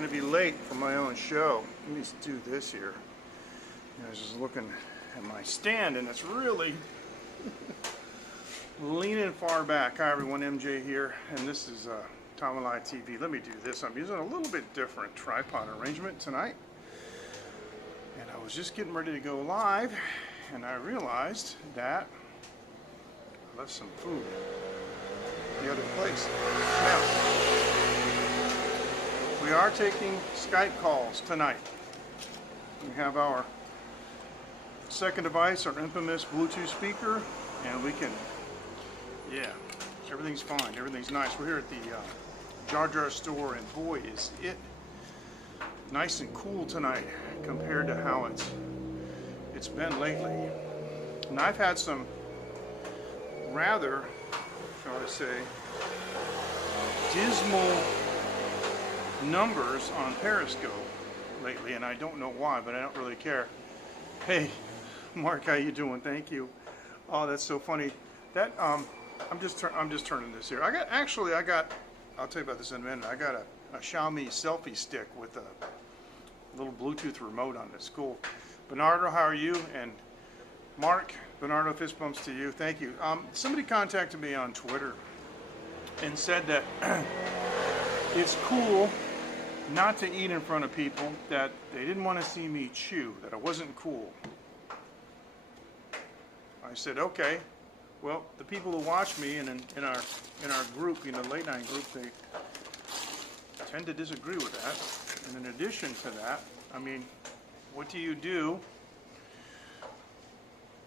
going to be late for my own show. Let me just do this here. I was just looking at my stand and it's really leaning far back. Hi everyone, MJ here, and this is Taiwan Live TV. Let me do this. I'm using a little bit different tripod arrangement tonight. And I was just getting ready to go live and I realized that I left some food the other place. Now, we are taking Skype calls tonight. We have our second device, our infamous Bluetooth speaker, and we can, yeah, everything's fine, everything's nice. We're here at the Jar Jar store, and boy, is it nice and cool tonight compared to how it's been lately. And I've had some rather, shall I say, dismal numbers on Periscope lately, and I don't know why, but I don't really care. Hey, Mark, how you doing? Thank you. Oh, that's so funny. That I'm just turning this here. I'll tell you about this in a minute. I got a Xiaomi selfie stick with a little Bluetooth remote on it. It's cool. Bernardo, how are you? And Mark, Bernardo, fist bumps to you. Thank you. Somebody contacted me on Twitter and said that it's cool not to eat in front of people, that they didn't want to see me chew, that it wasn't cool. I said, okay. Well, the people who watch me and in our group, late night group, they tend to disagree with that. And in addition to that, I mean, what do you do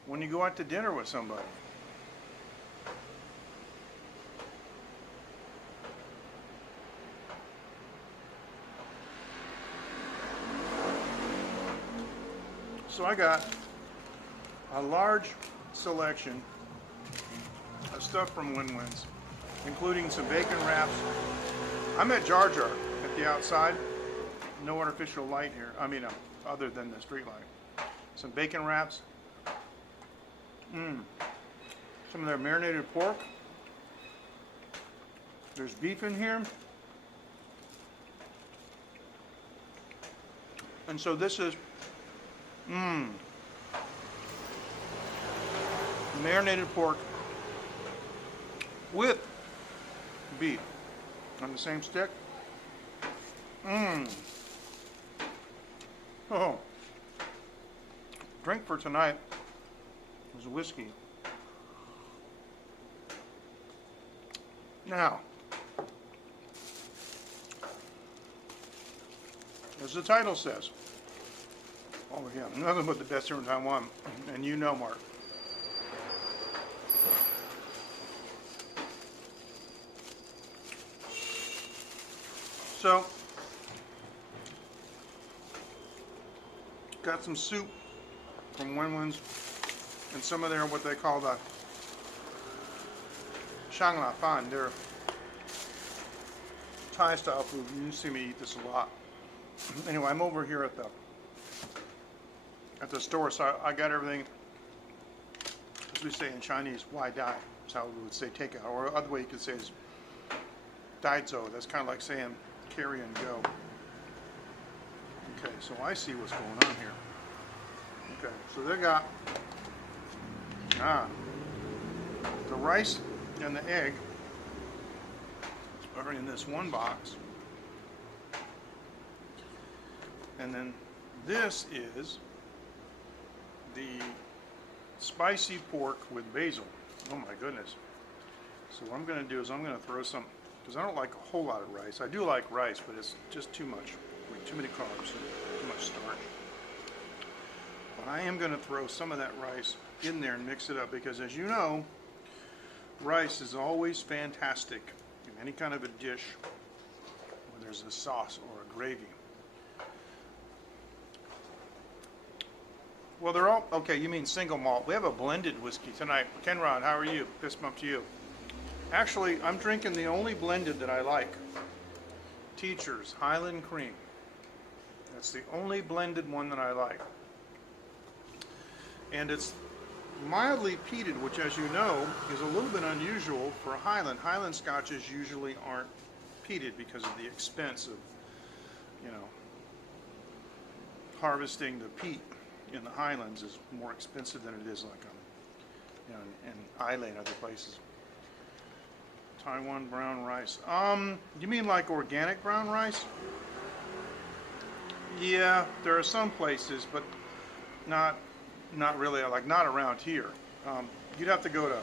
when you go out to dinner with somebody? So I got a large selection of stuff from Win-Wins, including some bacon wraps. I'm at Jar Jar at the outside. No artificial light here. I mean, other than the street light. Some bacon wraps. Some of their marinated pork. There's beef in here. And so this is marinated pork with beef on the same stick. Oh, drink for tonight is whiskey. Now, as the title says, oh yeah, nothing but the best here in Taiwan, and you know, Mark. So, got some soup from Win-Wins and some of their, what they call the Shangla Fan, their Thai style food. You see me eat this a lot. Anyway, I'm over here at the store, so I got everything, as we say in Chinese, wai dai. That's how we would say takeout. Or other way you could say is daizo. That's kind of like saying carry and go. Okay, so I see what's going on here. Okay, so they got the rice and the egg are in this one box. And then this is the spicy pork with basil. Oh my goodness. So what I'm going to do is I'm going to throw some, because I don't like a whole lot of rice. I do like rice, but it's just too much. Too many carbs, too much starch. But I am going to throw some of that rice in there and mix it up, because as you know, rice is always fantastic in any kind of a dish where there's a sauce or a gravy. Well, they're all, okay, you mean single malt. We have a blended whiskey tonight. Kenrod, how are you? Fist bump to you. Actually, I'm drinking the only blended that I like. Teacher's Highland Cream. That's the only blended one that I like. And it's mildly peated, which, as you know, is a little bit unusual for a Highland. Highland scotches usually aren't peated because of the expense you know, harvesting the peat in the highlands is more expensive than it is like you know, in Islay and other places. Taiwan brown rice. You mean like organic brown rice? Yeah, there are some places, but not really, like not around here. You'd have to go to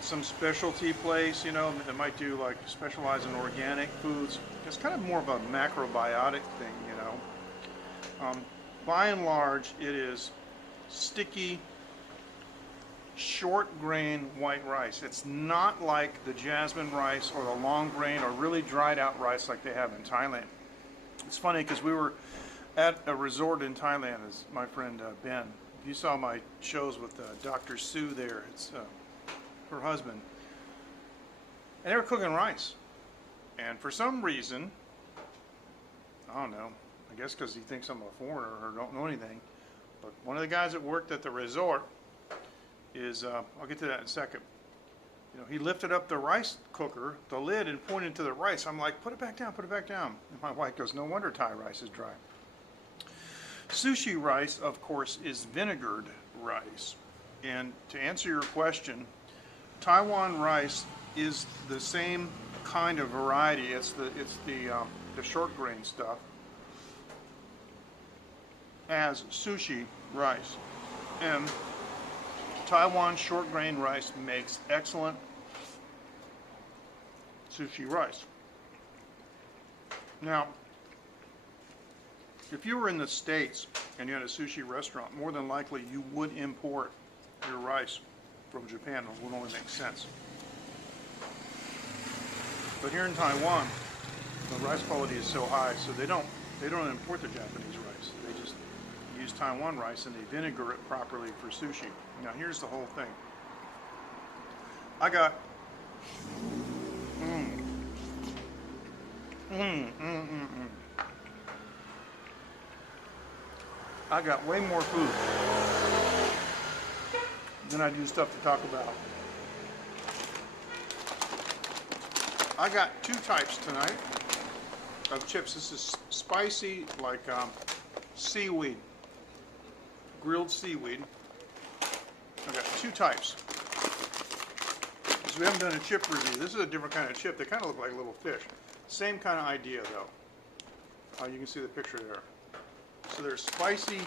some specialty place, you know, that might do like specialize in organic foods. It's kind of more of a macrobiotic thing, you know. By and large, it is sticky, short grain white rice. It's not like the jasmine rice or the long grain or really dried out rice like they have in Thailand. It's funny because we were at a resort in Thailand, as my friend Ben. You saw my shows with Dr. Sue there. It's her husband. And they were cooking rice. And for some reason, I don't know, I guess because he thinks I'm a foreigner or don't know anything, but one of the guys that worked at the resort is, I'll get to that in a second. You know, he lifted up the rice cooker, the lid, and pointed to the rice. I'm like, put it back down, put it back down. And my wife goes, no wonder Thai rice is dry. Sushi rice, of course, is vinegared rice. And to answer your question, Taiwan rice is the same kind of variety. It's the short grain stuff as sushi rice. And Taiwan short grain rice makes excellent sushi rice. Now, if you were in the States and you had a sushi restaurant, more than likely you would import your rice from Japan. It would only make sense. But here in Taiwan, the rice quality is so high, so they don't import the Japanese rice. They just use Taiwan rice and they vinegar it properly for sushi. Now here's the whole thing. I got I got way more food than I do stuff to talk about. I got two types tonight of chips. This is spicy, like seaweed, grilled seaweed. I got two types. So we haven't done a chip review. This is a different kind of chip. They kind of look like little fish. Same kind of idea though. You can see the picture there. So there's spicy,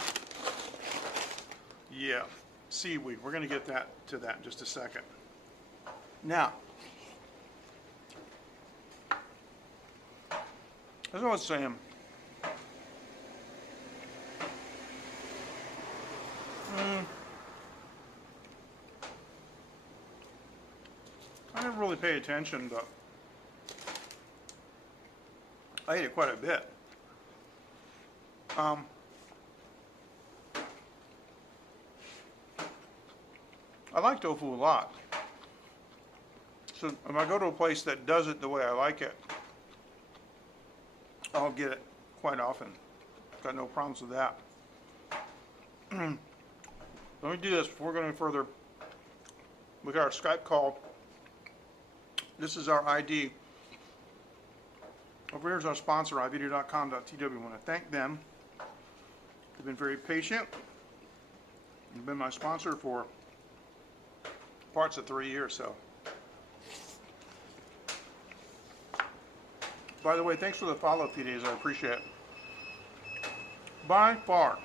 yeah, seaweed. We're going to get to that in just a second. Now, as I was saying, I didn't really pay attention, but I ate it quite a bit. I like tofu a lot. So if I go to a place that does it the way I like it, I'll get it quite often. Got no problems with that. Let me do this before going any further. We got our Skype call. This is our ID. Over here is our sponsor, ivideo.com.tw. I want to thank them. They've been very patient. They've been my sponsor for parts of 3 years. So, by the way, thanks for the follow, PDs. I appreciate it. By far,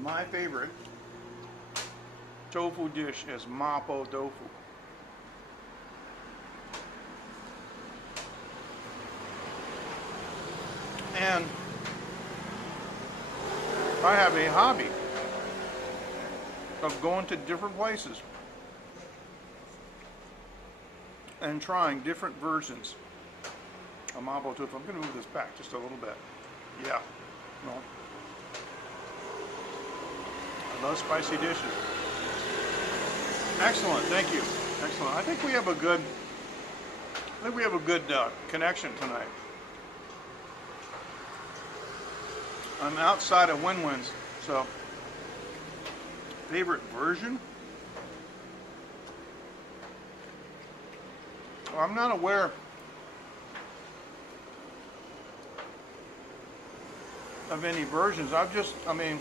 my favorite tofu dish is mapo tofu. And I have a hobby of going to different places and trying different versions of mapo tofu. I'm going to move this back just a little bit. Yeah. Well, I love spicy dishes. Excellent. Thank you. Excellent. I think we have a good connection tonight. I'm outside of Win-Win's, so favorite version? Well, I'm not aware of any versions. I mean,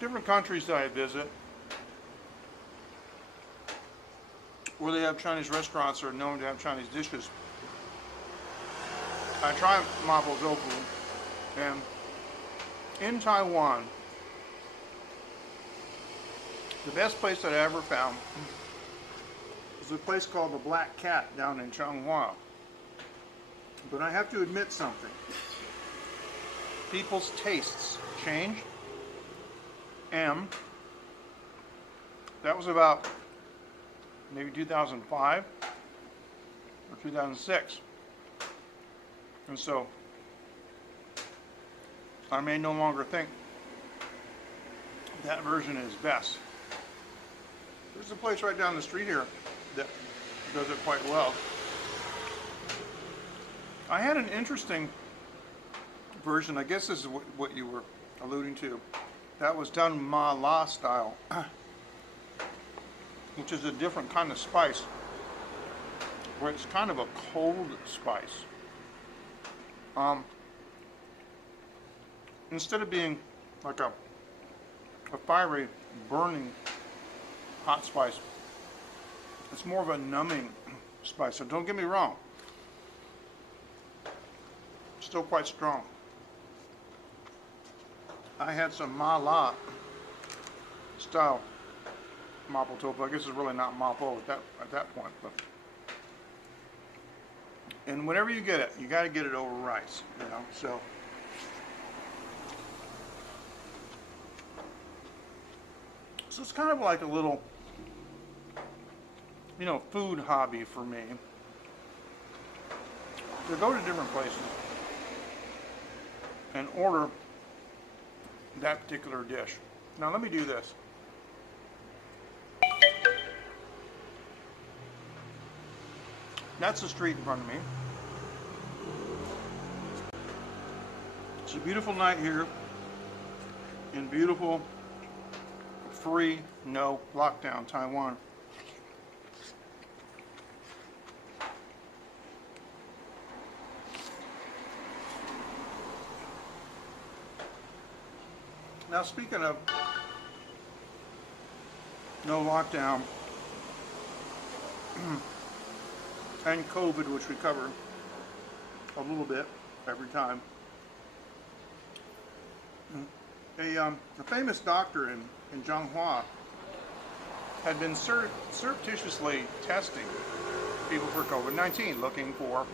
different countries that I visit where they have Chinese restaurants or are known to have Chinese dishes, I try mapo tofu, and in Taiwan, the best place that I ever found was a place called the Black Cat down in Changhua. But I have to admit something. People's tastes change, and that was about maybe 2005 or 2006. And so I may no longer think that version is best. There's a place right down the street here that does it quite well. I had an interesting version, I guess this is what you were alluding to, that was done ma la style, which is a different kind of spice, where it's kind of a cold spice. Instead of being like a fiery, burning hot spice, it's more of a numbing spice. So don't get me wrong, still quite strong. I had some ma la style mapo tofu. I guess it's really not mapo at that point, but. And whenever you get it, you got to get it over rice, you know. So it's kind of like a little, you know, food hobby for me to go to different places and order that particular dish. Now let me do this. That's the street in front of me. It's a beautiful night here in beautiful, free, no lockdown Taiwan. Now, speaking of no lockdown and COVID, which we cover a little bit every time, a famous doctor in Changhua had been surreptitiously testing people for COVID-19, looking for,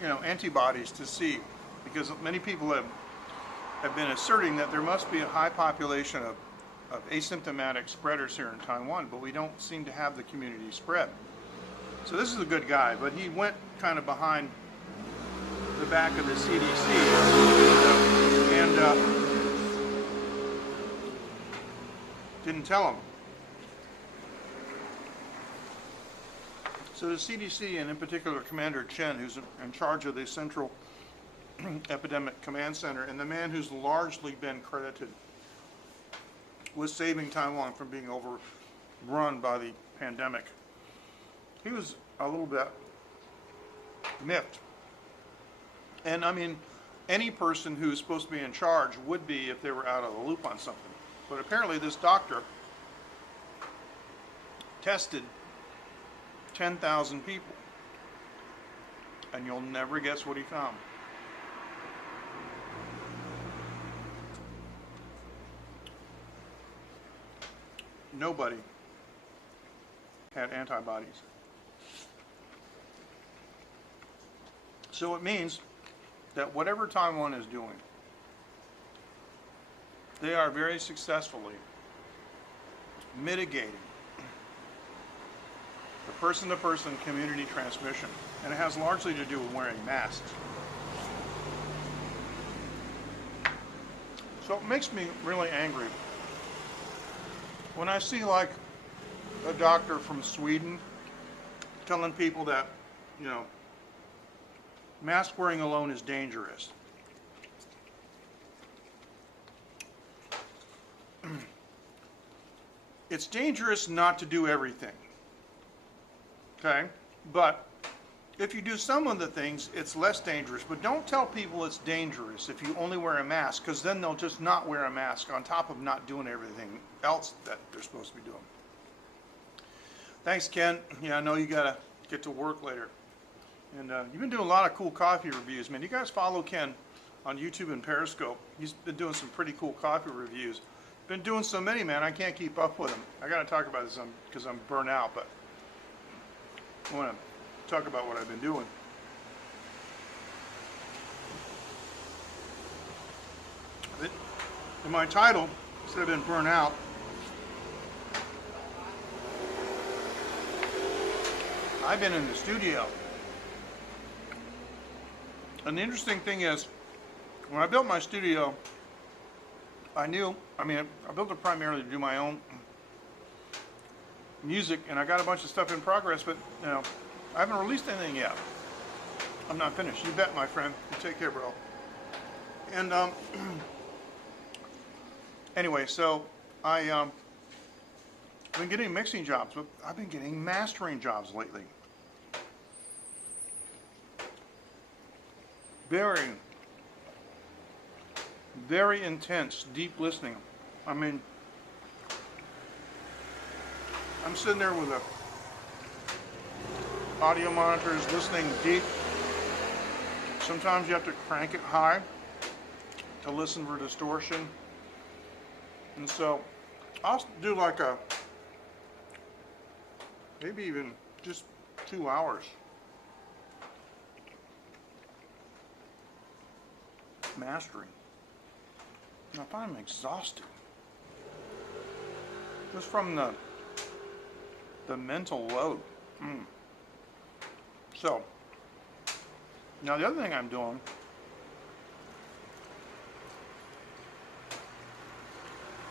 you know, antibodies to see, because many people have been asserting that there must be a high population of asymptomatic spreaders here in Taiwan, but we don't seem to have the community spread. So this is a good guy, but he went kind of behind the back of the CDC and didn't tell him. So the CDC, and in particular Commander Chen, who's in charge of the Central Epidemic Command Center, and the man who's largely been credited with saving Taiwan from being overrun by the pandemic, he was a little bit miffed. And I mean, any person who's supposed to be in charge would be if they were out of the loop on something. But apparently this doctor tested 10,000 people, and you'll never guess what he found. Nobody had antibodies. So it means that whatever Taiwan is doing, they are very successfully mitigating the person-to-person community transmission, and it has largely to do with wearing masks. So it makes me really angry when I see, like, a doctor from Sweden telling people that, you know, mask wearing alone is dangerous. It's dangerous not to do everything, okay? But if you do some of the things, it's less dangerous. But don't tell people it's dangerous if you only wear a mask, because then they'll just not wear a mask on top of not doing everything else that they're supposed to be doing. Thanks, Ken. Yeah, I know you got to get to work later. And you've been doing a lot of cool coffee reviews, man. You guys follow Ken on YouTube and Periscope. He's been doing some pretty cool coffee reviews. Been doing so many, man, I can't keep up with him. I got to talk about this because I'm burnt out, but I want to talk about what I've been doing. In my title, instead of been burnt out, I've been in the studio. And the interesting thing is, when I built my studio, I built it primarily to do my own music, and I got a bunch of stuff in progress, but you know, I haven't released anything yet. I'm not finished. You bet, my friend. You take care, bro. And anyway, so I've been getting mixing jobs, but I've been getting mastering jobs lately. Very, very intense, deep listening. I mean, I'm sitting there with audio monitors listening deep. Sometimes you have to crank it high to listen for distortion. And so I'll do like maybe even just 2 hours. Mastering. I find I'm exhausted. Just from the mental load. So, now the other thing I'm doing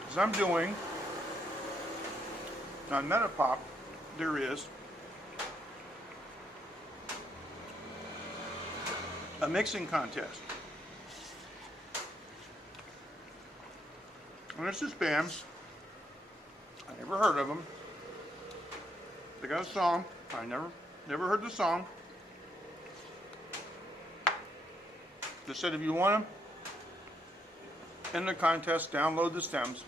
is I'm doing, on Metapop, there is a mixing contest. And it's this band. I never heard of them. They got a song. I never heard the song. They said if you want to enter the contest, download the stems,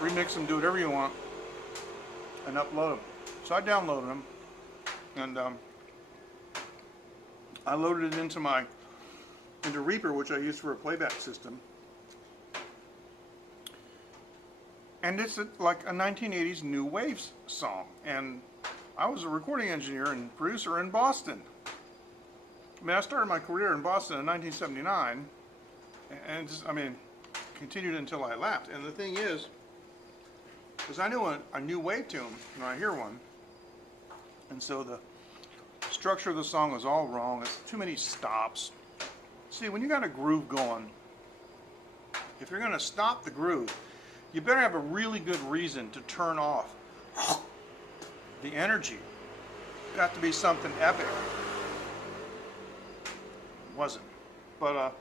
remix them, do whatever you want, and upload them. So I downloaded them, and I loaded it into Reaper, which I use for a playback system. And it's like a 1980s new wave song. And I was a recording engineer and producer in Boston. I mean, I started my career in Boston in 1979, and just, continued until I left. And the thing is, because I knew a new wave tune when I hear one, and so the structure of the song was all wrong. It's too many stops. See, when you got a groove going, if you're going to stop the groove, you better have a really good reason to turn off the energy. Got to be something epic. Wasn't. But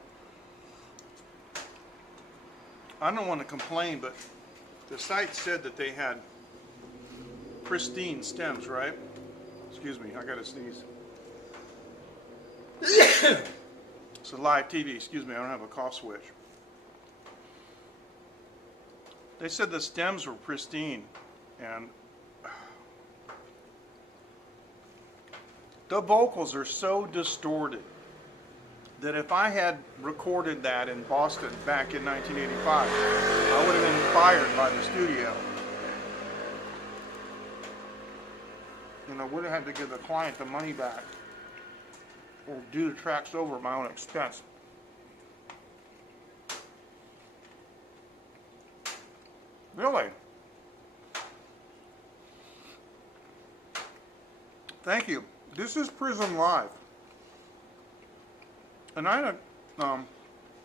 I don't want to complain, but the site said that they had pristine stems, right? Excuse me, I gotta sneeze. It's a live TV, excuse me, I don't have a cough switch. They said the stems were pristine, and the vocals are so distorted that if I had recorded that in Boston back in 1985, I would have been fired by the studio. And I would have had to give the client the money back or do the tracks over at my own expense. Really? Thank you. This is Prism Live. And I had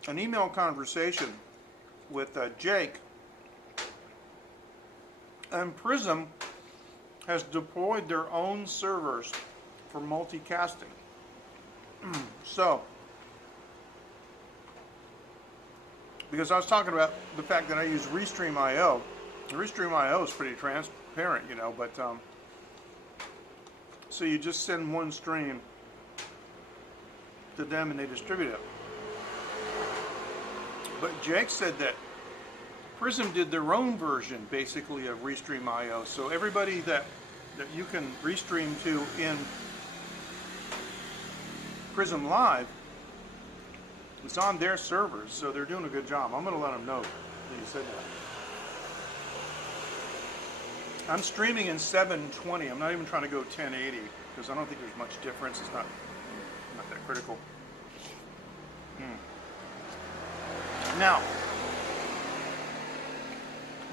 an email conversation with Jake, and Prism has deployed their own servers for multicasting. So, because I was talking about the fact that I use Restream.io. Restream.io is pretty transparent, you know, but So you just send one stream to them and they distribute it. But Jake said that Prism did their own version, basically, of Restream IO. So everybody that you can restream to in Prism Live, it's on their servers, so they're doing a good job. I'm going to let them know that you said that. I'm streaming in 720. I'm not even trying to go 1080 because I don't think there's much difference. It's not that critical. Now,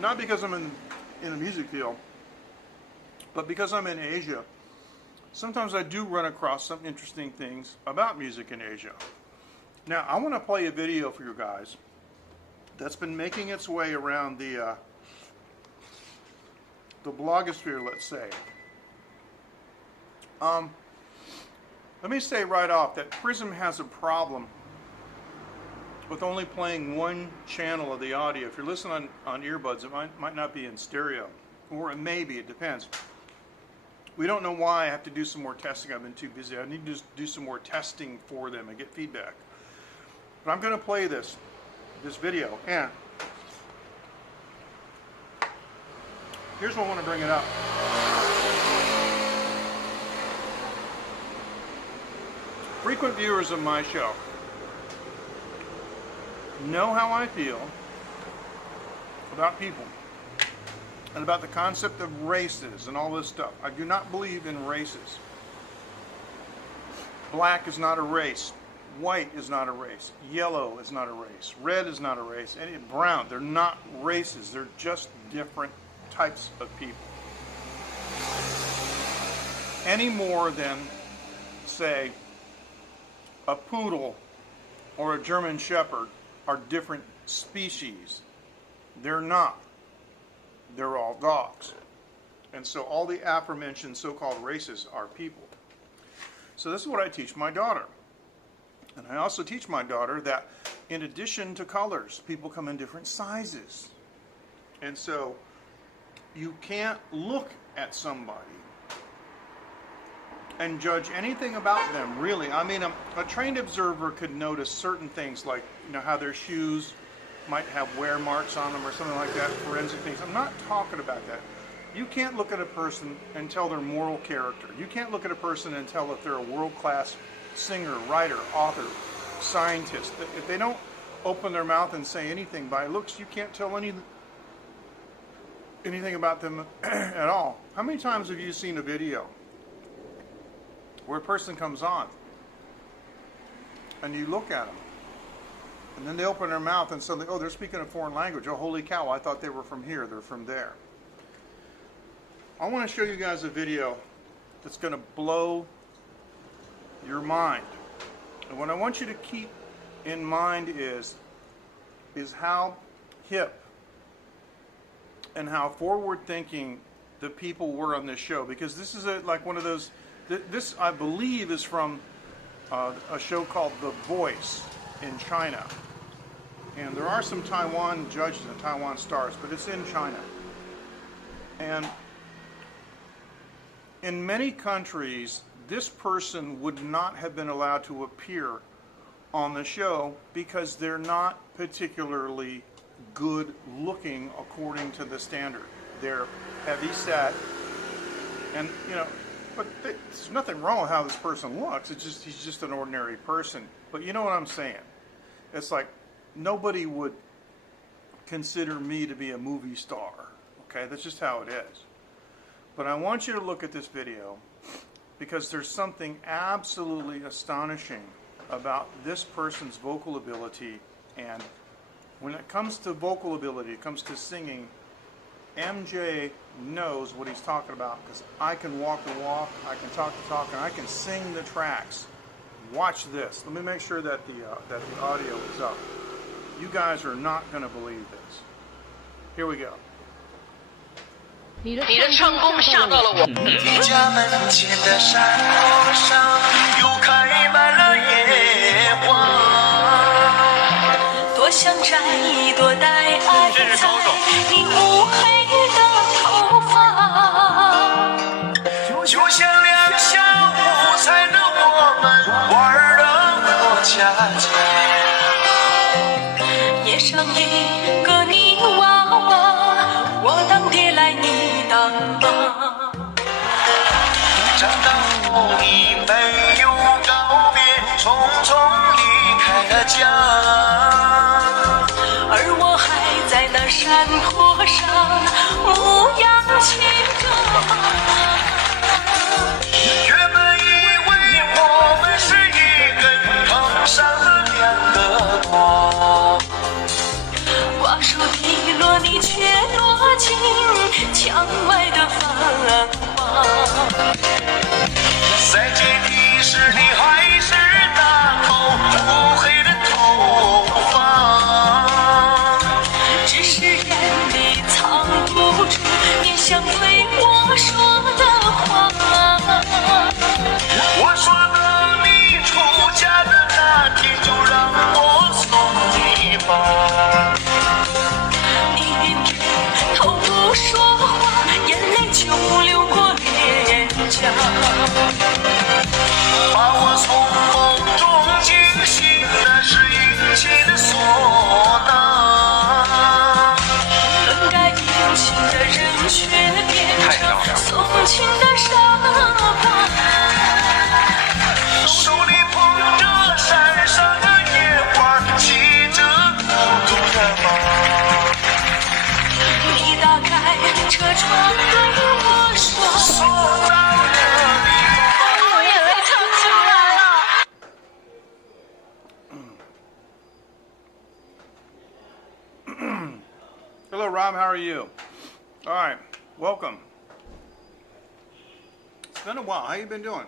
not because I'm in the music field, but because I'm in Asia, sometimes I do run across some interesting things about music in Asia. Now, I want to play a video for you guys that's been making its way around the blogosphere, let's say. Let me say right off that Prism has a problem with only playing one channel of the audio. If you're listening on earbuds, it might not be in stereo, or it may be, it depends. We don't know why. I have to do some more testing. I've been too busy. I need to do some more testing for them and get feedback. But I'm going to play this video, and here's why I want to bring it up. Frequent viewers of my show know how I feel about people and about the concept of races and all this stuff. I do not believe in races. Black is not a race. White is not a race. Yellow is not a race. Red is not a race. And brown, they're not races. They're just different types of people. Any more than, say, a poodle or a German shepherd are different species. They're not. They're all dogs. And so all the aforementioned so-called races are people. So this is what I teach my daughter. And I also teach my daughter that in addition to colors, people come in different sizes. And so you can't look at somebody and judge anything about them, really. I mean, a trained observer could notice certain things, like, you know, how their shoes might have wear marks on them or something like that, forensic things. I'm not talking about that. You can't look at a person and tell their moral character. You can't look at a person and tell if they're a world-class singer, writer, author, scientist. If they don't open their mouth and say anything by looks, you can't tell anything about them at all. How many times have you seen a video where a person comes on and you look at them and then they open their mouth and suddenly, oh, they're speaking a foreign language. Oh, holy cow, I thought they were from here. They're from there. I want to show you guys a video that's going to blow your mind. And what I want you to keep in mind is how hip and how forward-thinking the people were on this show. Because this is like one of those, this I believe is from a show called The Voice in China. And there are some Taiwan judges and Taiwan stars, but it's in China. And in many countries, this person would not have been allowed to appear on the show because they're not particularly good looking according to the standard. They're heavy set, and you know, but there's nothing wrong with how this person looks. It's just he's just an ordinary person. But you know what I'm saying? It's like nobody would consider me to be a movie star. Okay, that's just how it is. But I want you to look at this video because there's something absolutely astonishing about this person's vocal ability. And when it comes to vocal ability, it comes to singing, MJ knows what he's talking about because I can walk the walk, I can talk the talk, and I can sing the tracks. Watch this. Let me make sure that the audio is up. You guys are not going to believe this. Here we go. 你的唱功吓到了我。你家门前的山坡上又开满了野花，多想摘一朵带爱在你乌黑的头发，就像两小上一个泥娃娃，我当爹来你当妈。长大后你没有告别，匆匆离开了家，而我还在那山坡上牧羊牵着马。原本以为我们是一根藤上的两个瓜，瓜熟蒂落，你却落进墙外的繁华。再见你时，你还是那头乌黑的头发，只是眼里藏不住你想对我说的话。我说等你出嫁的那天，就让我送你吧。你偏偏头不说话，眼泪就流过脸颊，把我从梦中惊醒，那是殷勤的唢呐。本该殷勤的人却变成送情的傻瓜，手里捧着山上的野花，骑着孤独的马。你打开车窗对我说，送到这里，我眼泪唱出来了。Hello, Rob. How are you? All right, welcome. It's been a while. How you been doing?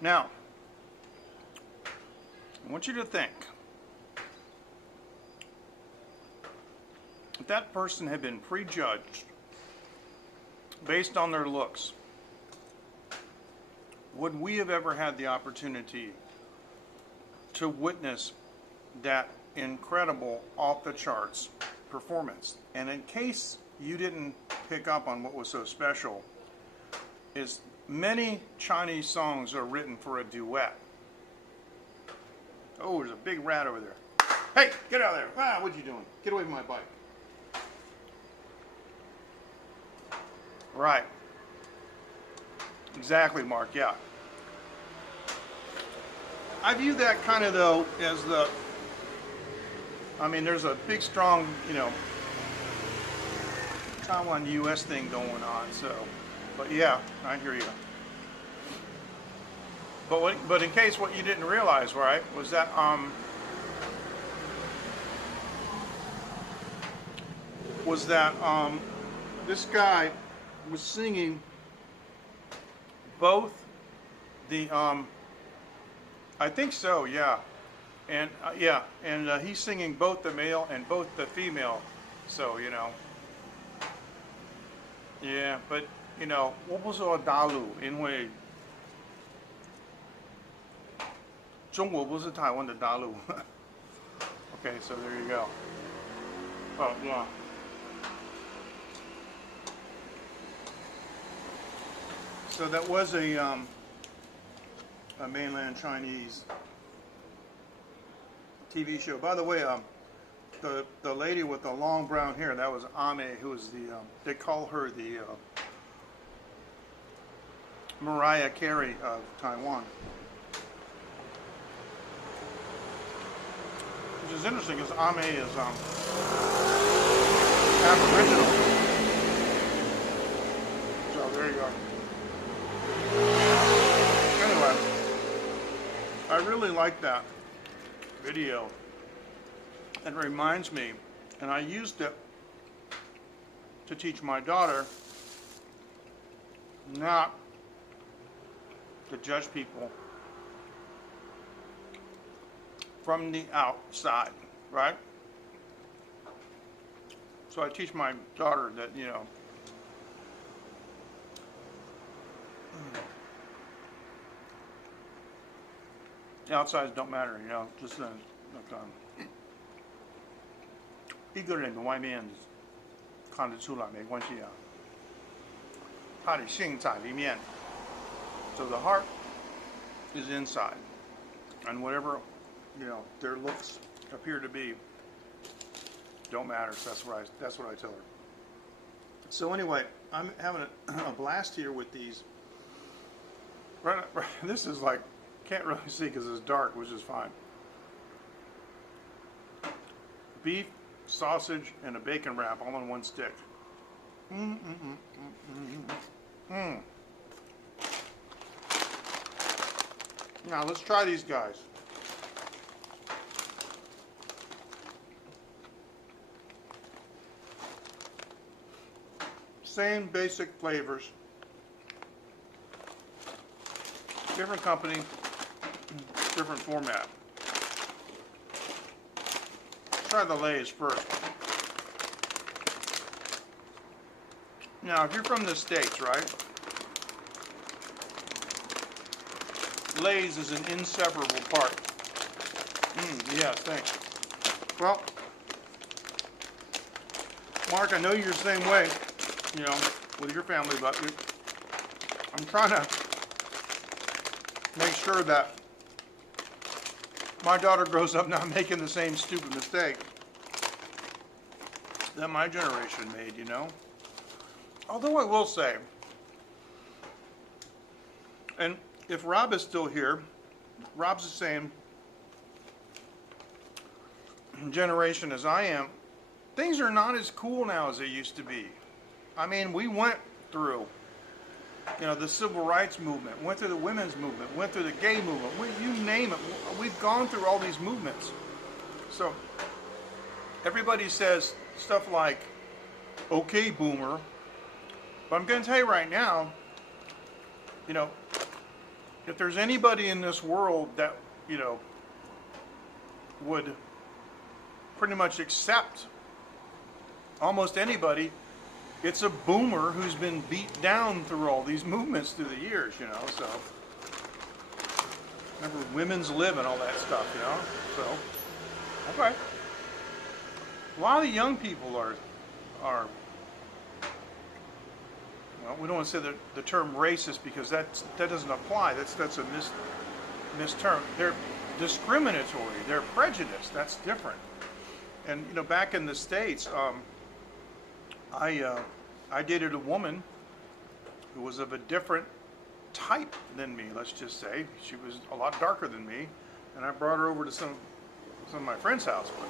Now, I want you to think. If that person had been prejudged based on their looks, would we have ever had the opportunity to witness that incredible off-the-charts performance? And in case you didn't pick up on what was so special, is many Chinese songs are written for a duet. Oh, there's a big rat over there. Hey, get out of there. Ah, what you doing? Get away from my bike. Right. Exactly, Mark, yeah. I view that kind of, though, as there's a big, strong, Taiwan U.S. thing going on, so, but yeah, I hear you. But in case what you didn't realize, right, was that, this guy was singing both the, I think so, yeah. And he's singing both the male and both the female, so yeah, but 我不说大陆，因为中国不是台湾的大陆。Okay, so there you go. Oh yeah. So that was a mainland Chinese TV show. By the way, the lady with the long brown hair, that was Ame, who was they call her the Mariah Carey of Taiwan. Which is interesting because Ame is Aboriginal. So there you go. Anyway, I really like that video. It reminds me, and I used it to teach my daughter not to judge people from the outside, right? So I teach my daughter that, the outsides don't matter, just一个人的外面看得出来没关系啊，他的心在里面。So the heart is inside, and whatever their looks appear to be, Don't matter. So that's what I tell her. So anyway, I'm having a blast here with these. Right, this is like, can't really see because it's dark, which is fine. Beef, sausage, and a bacon wrap all on one stick. Now let's try these guys. Same basic flavors. Different company, different format. Try the Lay's first. Now, if you're from the States, right? Lay's is an inseparable part. Yeah, thanks. Well, Mark, I know you're the same way, you know, with your family, but I'm trying to make sure that my daughter grows up not making the same stupid mistake that my generation made, you know? Although I will say, and if Rob is still here, Rob's the same generation as I am, things are not as cool now as they used to be. I mean, we went through, you know, the civil rights movement, went through the women's movement, went through the gay movement, you name it. We've gone through all these movements. So everybody says stuff like, okay, boomer. But I'm going to tell you right now, you know, if there's anybody in this world that, you know, would pretty much accept almost anybody, it's a boomer who's been beat down through all these movements through the years, you know, so. Remember women's lib and all that stuff, you know, so, okay. A lot of the young people are well, we don't want to say the term racist because that doesn't apply. That's a misterm. They're discriminatory. They're prejudiced. That's different. And you know, back in the States, I dated a woman who was of a different type than me. Let's just say she was a lot darker than me, and I brought her over to some of my friends' house, but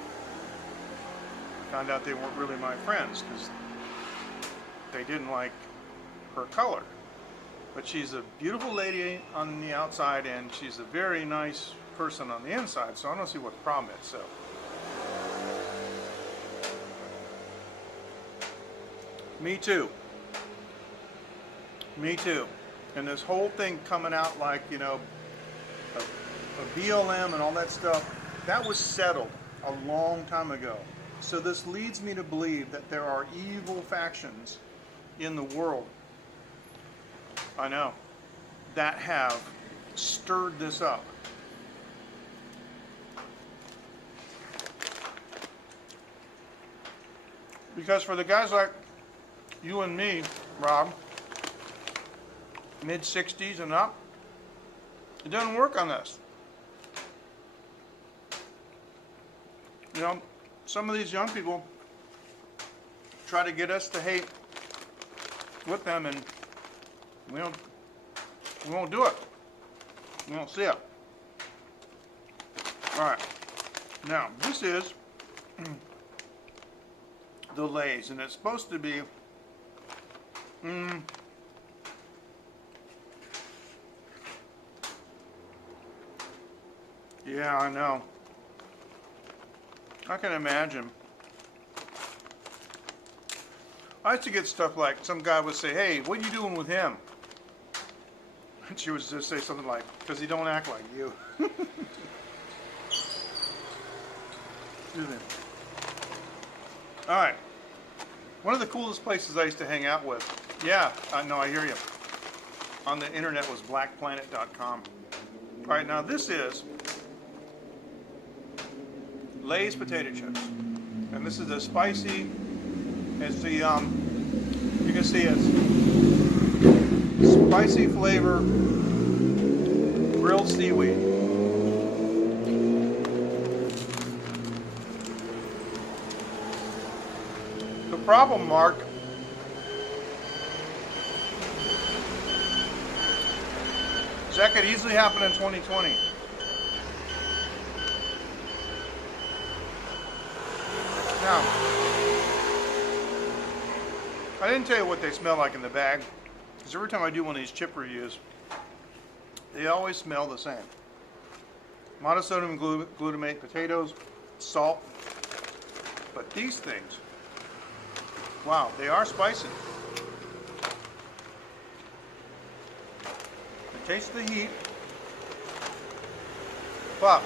I found out they weren't really my friends because they didn't like her color. But she's a beautiful lady on the outside and she's a very nice person on the inside, so I don't see what the problem is. So me too, and this whole thing coming out like, you know, a BLM and all that stuff, that was settled a long time ago. So this leads me to believe that there are evil factions in the world, I know, that have stirred this up. Because for the guys like you and me, Rob, mid-60s and up, it doesn't work on us. You know, some of these young people try to get us to hate with them, and we won't do it. We won't see it. All right. Now, this is the Lay's, and it's supposed to be yeah, I know. I can imagine. I used to get stuff like, some guy would say, hey, what are you doing with him? And she would just say something like, because he don't act like you. All right. One of the coolest places I used to hang out with, yeah, I know, I hear you, on the internet was blackplanet.com. All right, now this is Lay's potato chips. And this is the spicy, it's the, you can see it's spicy flavor grilled seaweed. problem, Mark. That could easily happen in 2020. Now, I didn't tell you what they smell like in the bag, because every time I do one of these chip reviews, they always smell the same. Monosodium glutamate, potatoes, salt. But these things, wow, they are spicy. Taste the heat, but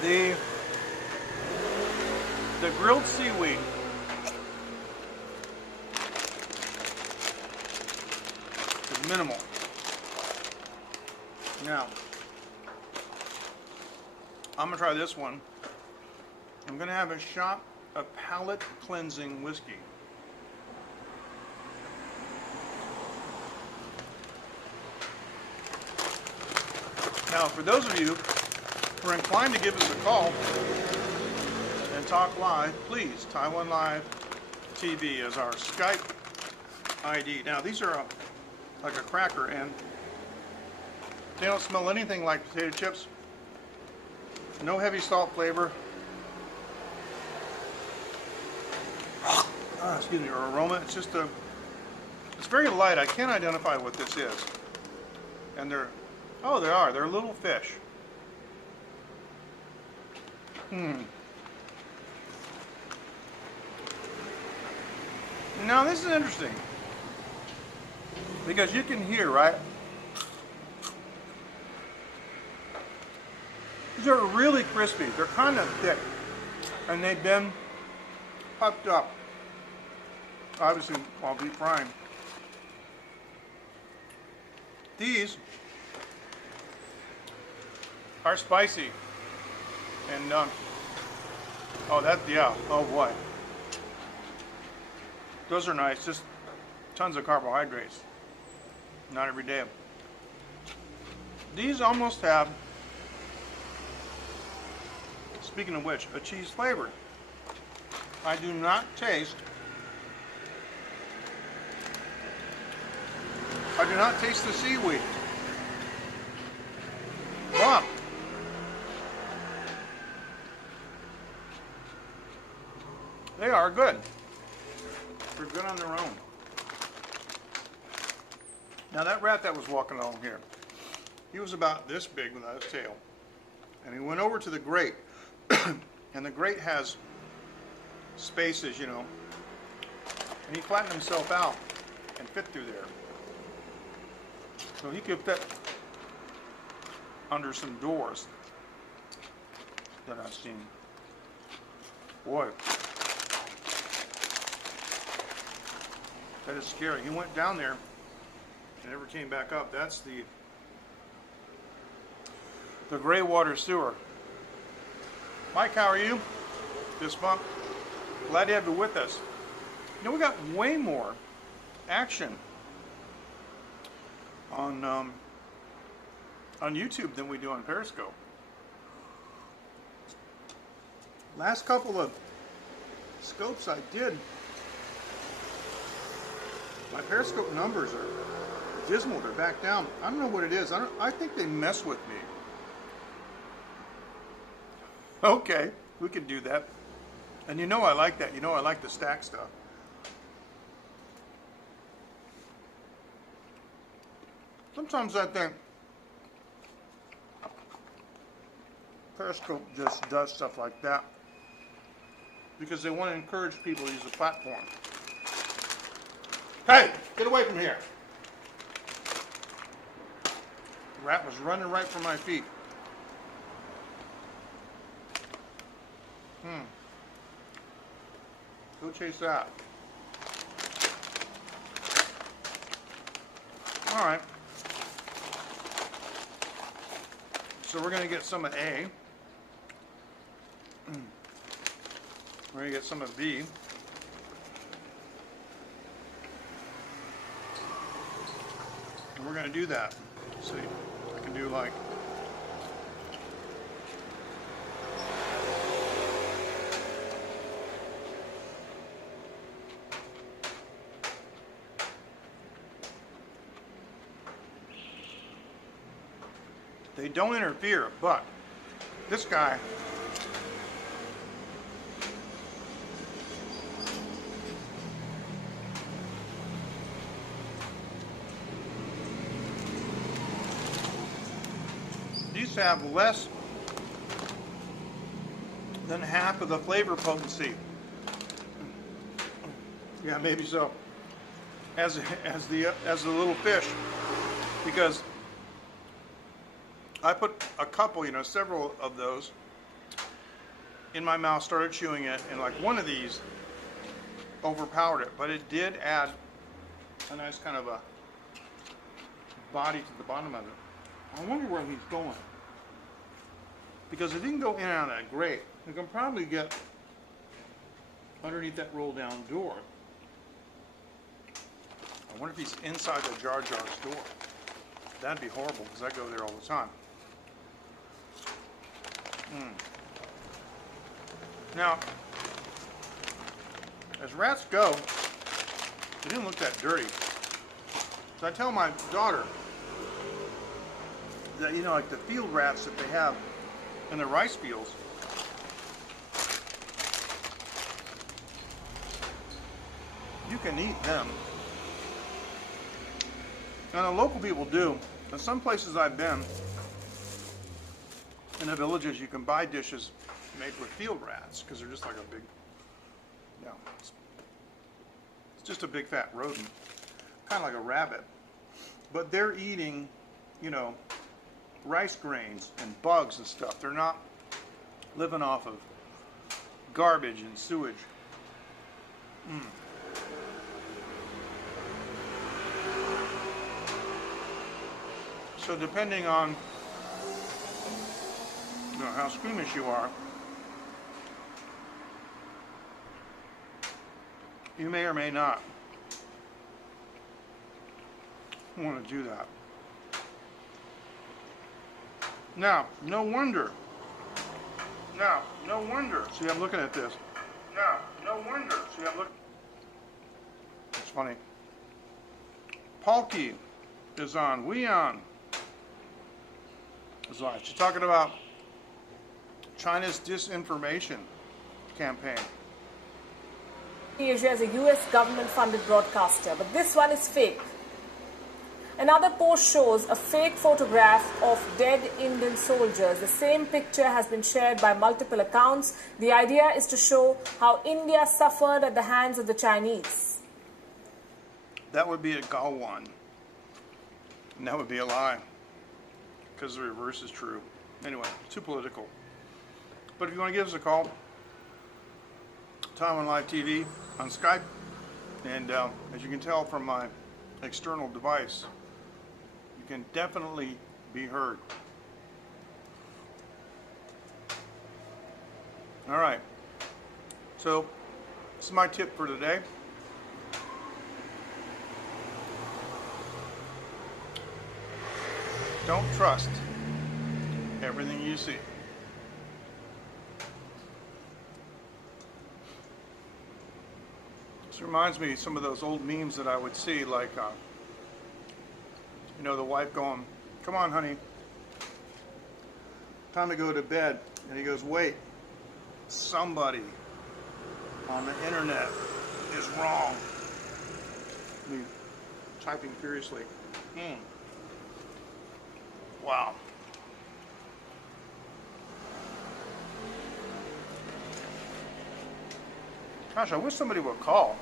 the grilled seaweed is minimal. Now, I'm gonna try this one. I'm gonna have a shot of palate cleansing whiskey. Now, for those of you who are inclined to give us a call and talk live, please, Taiwan Live TV is our Skype ID. Now, these are like a cracker, and they don't smell anything like potato chips. No heavy salt flavor. Excuse me, or aroma. It's just it's very light. I can't identify what this is. And they're little fish. Now this is interesting, because you can hear, right? These are really crispy. They're kind of thick, and they've been puffed up. Obviously, while deep frying. These are spicy, and oh boy, those are nice. Just tons of carbohydrates. Not every day. These almost have, speaking of which, a cheese flavor. I do not taste the seaweed. But they are good. They're good on their own. Now that rat that was walking along here, he was about this big without his tail. And he went over to the grate. And the grate has spaces, you know. And he flattened himself out and fit through there. So he could fit under some doors that I've seen. Boy, that is scary. He went down there and never came back up. That's the gray water sewer. Mike, how are you this month? Glad to have you with us. You know, we got way more action on YouTube than we do on Periscope. Last couple of scopes I did, my Periscope numbers are dismal. They're back down. I don't know what it is. I think they mess with me. Okay, we can do that. And you know I like that. You know I like the stack stuff. Sometimes I think Periscope just does stuff like that because they want to encourage people to use the platform. Hey, get away from here. The rat was running right for my feet. Go chase that. All right. So we're going to get some of A. We're going to get some of B. And we're going to do that. Let's see, I can do like They don't interfere, but this guy, these have less than half of the flavor potency. Yeah, maybe so. As the little fish, because I put a couple, several of those in my mouth, started chewing it, and like one of these overpowered it, but it did add a nice kind of a body to the bottom of it. I wonder where he's going, because if he can go in and out of that grate, he can probably get underneath that roll down door. I wonder if he's inside the Jar Jar's door. That'd be horrible, because I go there all the time. Now, as rats go, they didn't look that dirty. So I tell my daughter that, like the field rats that they have in the rice fields, you can eat them. And the local people do. In some places I've been, in the villages, you can buy dishes made with field rats, because they're just like a big, it's just a big fat rodent, kind of like a rabbit. But they're eating, rice grains and bugs and stuff. They're not living off of garbage and sewage. So depending on how squeamish you are, you may or may not want to do that. Now, no wonder. See, I'm looking at this. See, I'm looking. It's funny. Palky is on. Weon is on. She's talking about China's disinformation campaign. Asia as a US government-funded broadcaster, but this one is fake. Another post shows a fake photograph of dead Indian soldiers. The same picture has been shared by multiple accounts. The idea is to show how India suffered at the hands of the Chinese. That would be a Galwan. And that would be a lie, because the reverse is true. Anyway, too political. But if you want to give us a call, Taiwan Live TV on Skype, and as you can tell from my external device, you can definitely be heard. All right, so this is my tip for today. Don't trust everything you see. This reminds me of some of those old memes that I would see, like, the wife going, "Come on, honey, time to go to bed." And he goes, "Wait, somebody on the internet is wrong." Me typing furiously. Wow. Gosh, I wish somebody would call.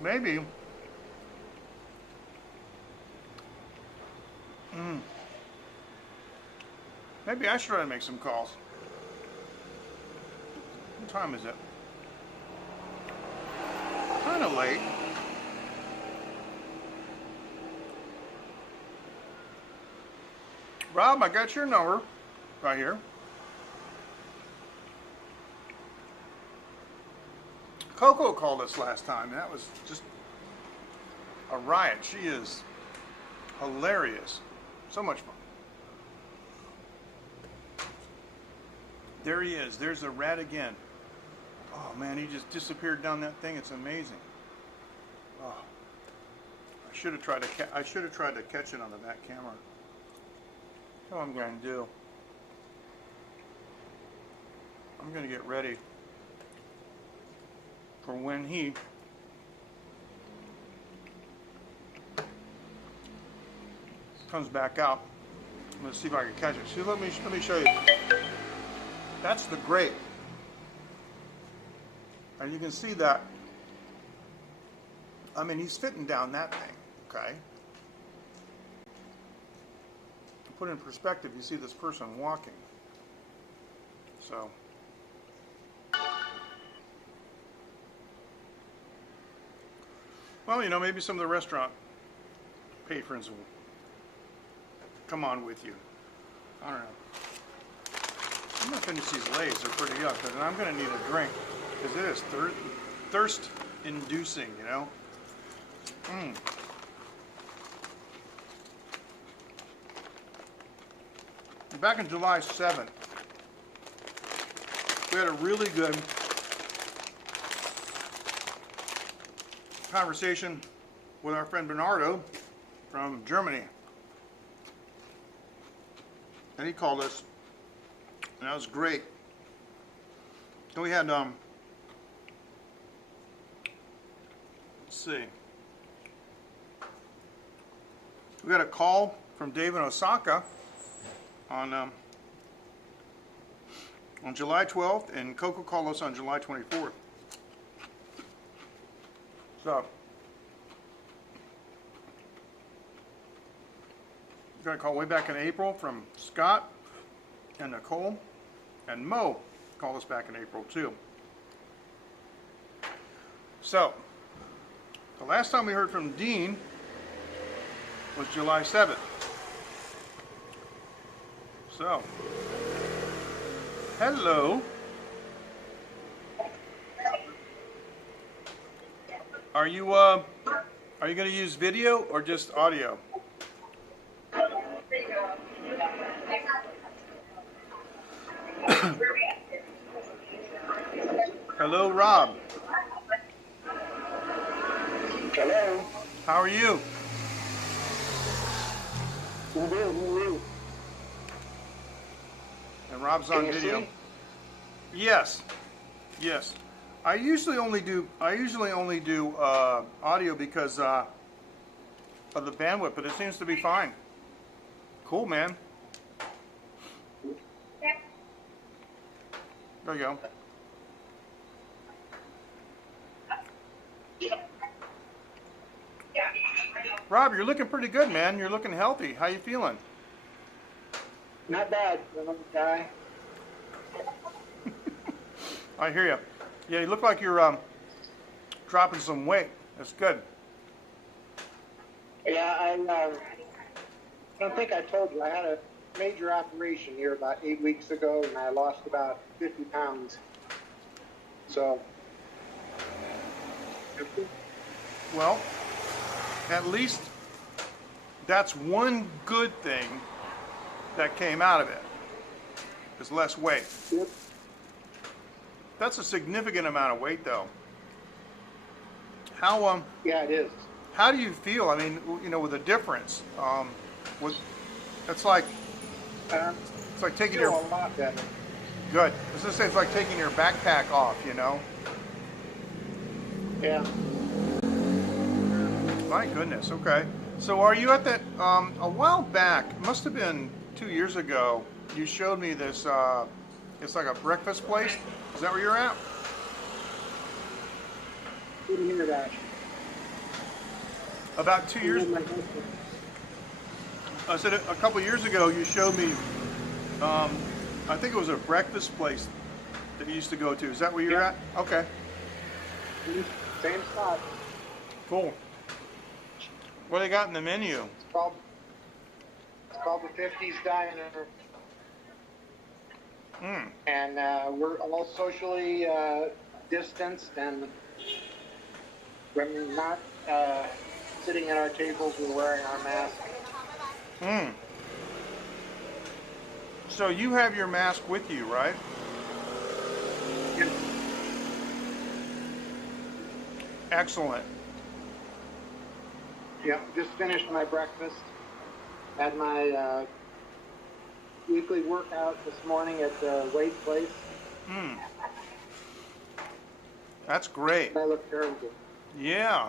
Maybe. Maybe I should try to make some calls. What time is it? Kind of late. Rob, I got your number right here. Coco called us last time, and that was just a riot. She is hilarious. So much fun. There he is. There's the rat again. Oh man, he just disappeared down that thing. It's amazing. Oh, I should have tried to I should have tried to catch it on the back camera. That's what I'm going to do. I'm going to get ready for when he comes back out. I'm going to see if I can catch it. See, let me show you. That's the grate. And you can see that. I mean, he's fitting down that thing, okay? To put it in perspective, you see this person walking. So, well, you know, maybe some of the restaurant patrons will come on with you. I don't know. I'm gonna finish these Lays. They're pretty good, but I'm gonna need a drink because it is thirst-inducing, you know. Back on July 7th, we had a really good conversation with our friend Bernardo from Germany. And he called us, and that was great. Then we had, let's see. We got a call from Dave in Osaka on July 12th, and Coco called us on July 24th. So, we got a call way back in April from Scott and Nicole, and Mo called us back in April too. So, the last time we heard from Dean was July 7th. So, hello. Are you going to use video or just audio? Hello, Rob. Hello. How are you? And Rob's on video. Yes. Yes. I usually only do audio because of the bandwidth, but it seems to be fine. Cool, man. There you go. Rob, you're looking pretty good, man. You're looking healthy. How you feeling? Not bad, little guy. I hear you. Yeah, you look like you're dropping some weight. That's good. Yeah, I don't think I told you. I had a major operation here about 8 weeks ago, and I lost about 50 pounds. So, Well, at least that's one good thing that came out of it, is less weight. yep. That's a significant amount of weight, though. How Yeah, it is. how do you feel? I mean, you know, with the difference, it's like taking Feel your a lot better. good. I was gonna say it's like taking your backpack off, you know. Yeah. My goodness. Okay. So are you at that? A while back, it must have been 2 years ago. You showed me this. It's like a breakfast place. Is that where you're at? Didn't hear that. About 2 years. I said a couple years ago. You showed me. I think it was a breakfast place that you used to go to. Is that where you're Yeah. at? Okay. Same spot. Cool. What they got in the menu? It's called the 50s Diner. And we're all socially distanced, and when we're not sitting at our tables, we're wearing our masks. So you have your mask with you, right? Excellent. Yeah, just finished my breakfast. Had my weekly workout this morning at the weight place. That's great. I look terrible. Yeah.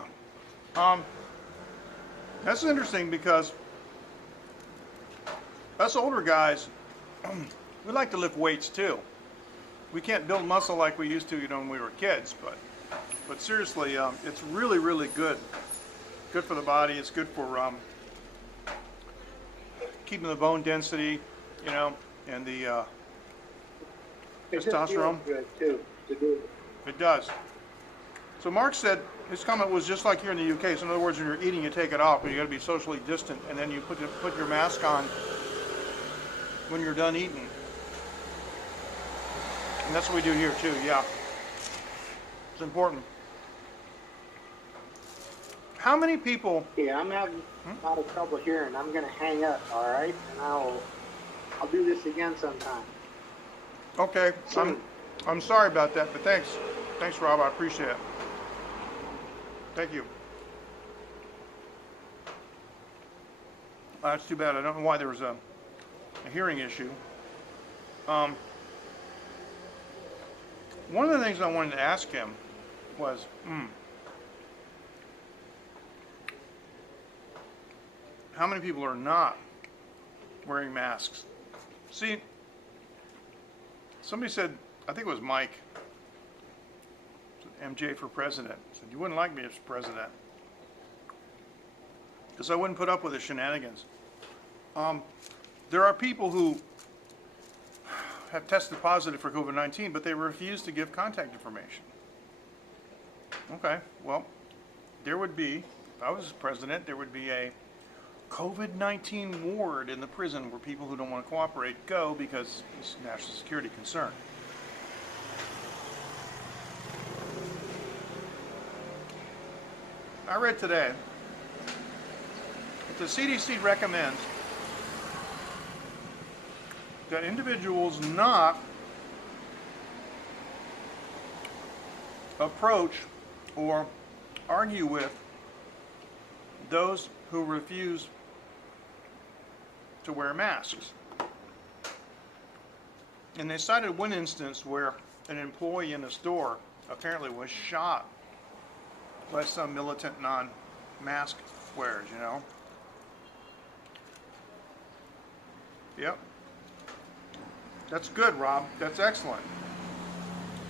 That's interesting because us older guys, we like to lift weights too. We can't build muscle like we used to, when we were kids, but seriously, it's really, really good. Good for the body. It's good for keeping the bone density, and the It just testosterone. feels good too to do it. It does. So Mark said his comment was just like here in the UK. So in other words, when you're eating, you take it off, but you got to be socially distant, and then you put your mask on when you're done eating. And that's what we do here too. Yeah, it's important. How many people? Yeah, I'm having a lot of trouble hearing. I'm going to hang up, all right? And I'll do this again sometime. Okay, I'm sorry about that, but thanks, Rob. I appreciate it. Thank you. That's too bad. I don't know why there was a hearing issue. One of the things I wanted to ask him was, how many people are not wearing masks? See, somebody said, I think it was Mike, MJ for president, said, you wouldn't like me as president because I wouldn't put up with the shenanigans. There are people who have tested positive for COVID-19, but they refuse to give contact information. Okay, well, there would be, if I was president, there would be a COVID-19 ward in the prison where people who don't want to cooperate go because it's a national security concern. I read today that the CDC recommends that individuals not approach or argue with those who refuse to wear masks. And they cited one instance where an employee in a store apparently was shot by some militant non-mask wearers, Yep. That's good, Rob. That's excellent.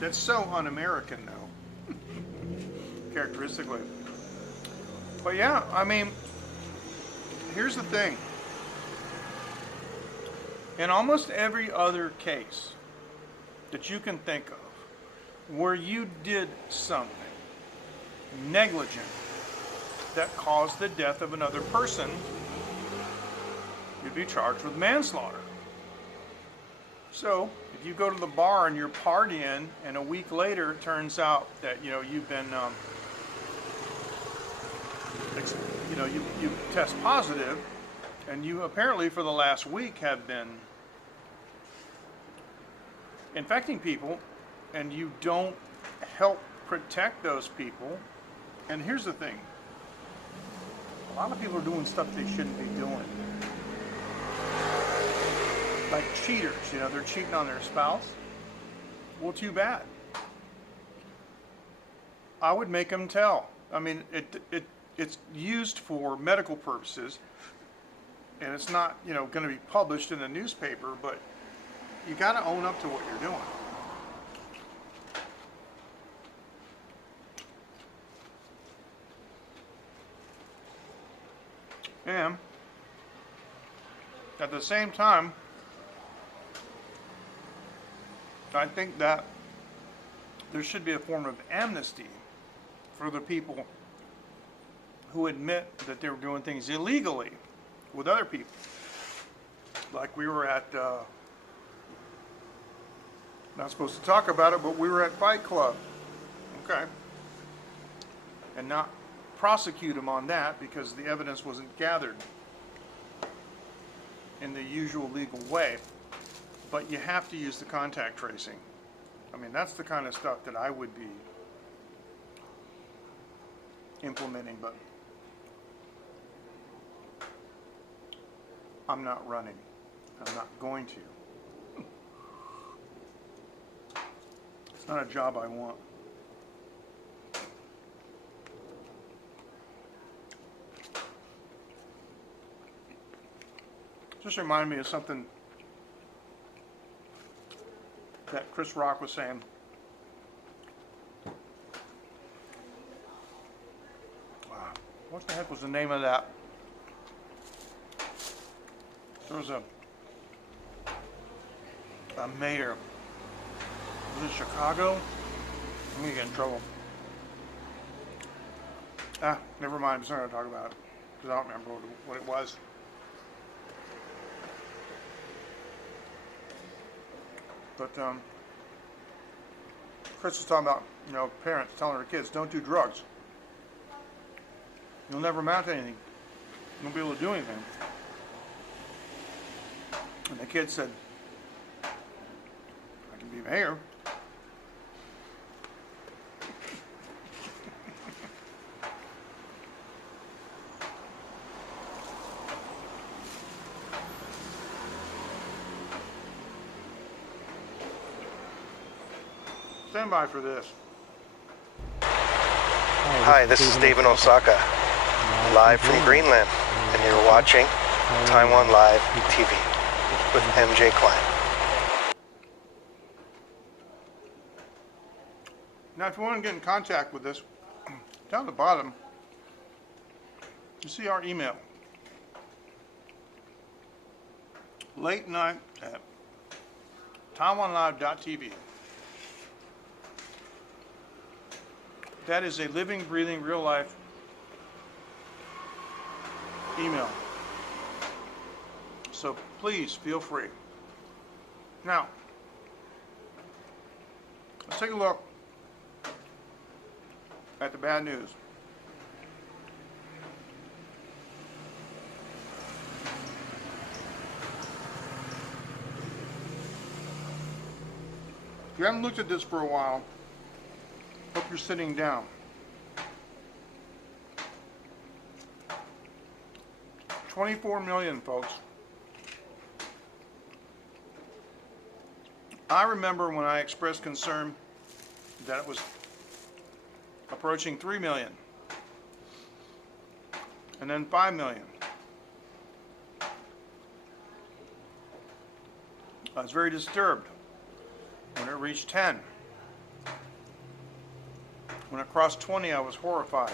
That's so un-American, though, characteristically. But yeah, I mean, here's the thing. In almost every other case that you can think of where you did something negligent that caused the death of another person, you'd be charged with manslaughter. So, if you go to the bar and you're partying, and a week later it turns out that you've been, you test positive, and you apparently for the last week have been infecting people, and you don't help protect those people. And here's the thing: a lot of people are doing stuff they shouldn't be doing. Like cheaters, they're cheating on their spouse. Well, too bad. I would make them tell. I mean, it's used for medical purposes, and it's not, going to be published in the newspaper, but you got to own up to what you're doing. And at the same time, I think that there should be a form of amnesty for the people who admit that they were doing things illegally with other people. Like we were at, not supposed to talk about it, but we were at Fight Club. Okay. And not prosecute them on that because the evidence wasn't gathered in the usual legal way. But you have to use the contact tracing. I mean, that's the kind of stuff that I would be implementing. But I'm not running. I'm not going to. It's not a job I want. Just reminded me of something that Chris Rock was saying. What the heck was the name of that? There was a mayor. Was it Chicago? I'm gonna get in trouble. Never mind. I'm just not gonna talk about it because I don't remember what it was. But Chris was talking about, parents telling their kids, don't do drugs. You'll never amount to anything. You won't be able to do anything. And the kid said, I can be mayor. Stand by for this. Hi, this is David Osaka, live from Greenland, and you're watching Taiwan Live TV with MJ Klein. Now, if you want to get in contact with us, down at the bottom, you see our email. Late night at taiwanlive.tv. That is a living, breathing, real life email. So please feel free. Now, let's take a look at the bad news. If you haven't looked at this for a while, hope you're sitting down. $24 million, folks. I remember when I expressed concern that it was approaching 3 million, and then 5 million. I was very disturbed when it reached 10. When it crossed 20, I was horrified.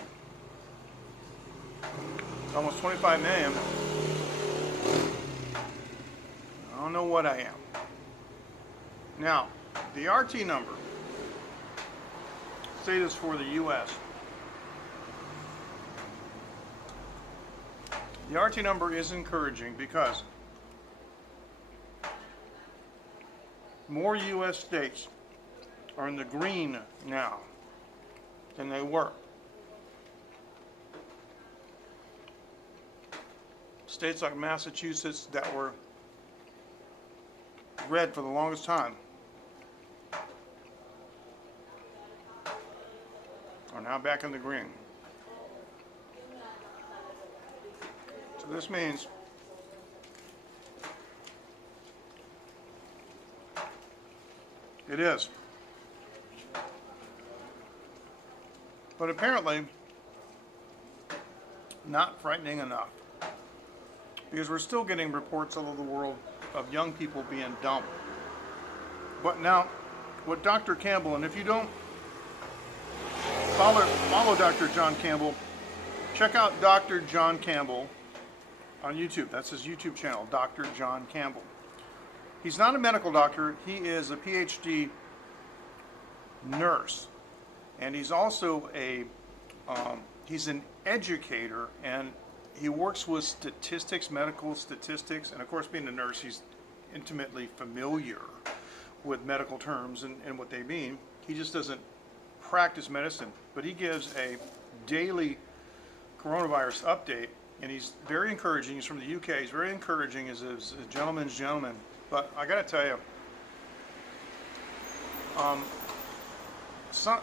Almost 25 million. I don't know what I am. Now, the RT number, say this for the US. The RT number is encouraging because more US states are in the green now than they were. States like Massachusetts that were red for the longest time are now back in the green. So this means it is. But apparently not frightening enough, because we're still getting reports all over the world of young people being dumped. But now, what Dr. Campbell, and if you don't follow Dr. John Campbell, check out Dr. John Campbell on YouTube. That's his YouTube channel, Dr. John Campbell. He's not a medical doctor. He is a PhD nurse, and he's also he's an educator, and he works with statistics, medical statistics, and of course, being a nurse, he's intimately familiar with medical terms and what they mean. He just doesn't practice medicine, but he gives a daily coronavirus update, and he's very encouraging. He's from the UK. He's very encouraging as a gentleman's gentleman. But I got to tell you, some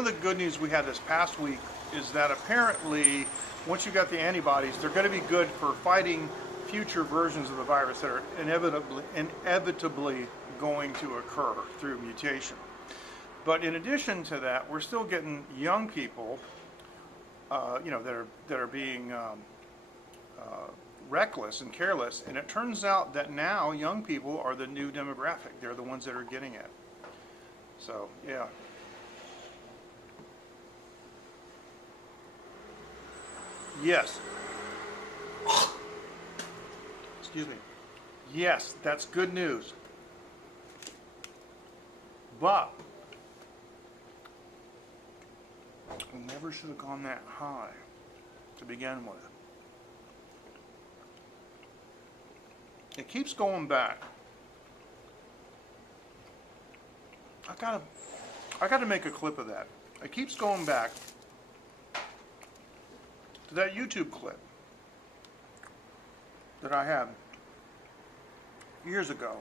of the good news we had this past week is that apparently, once you got the antibodies, they're going to be good for fighting future versions of the virus that are inevitably going to occur through mutation. But in addition to that, we're still getting young people, that are being reckless and careless. And it turns out that now young people are the new demographic. They're the ones that are getting it. So yeah. Yes. Excuse me. Yes, that's good news. But we never should have gone that high to begin with. It keeps going back. I gotta make a clip of that. It keeps going back to that YouTube clip that I had years ago.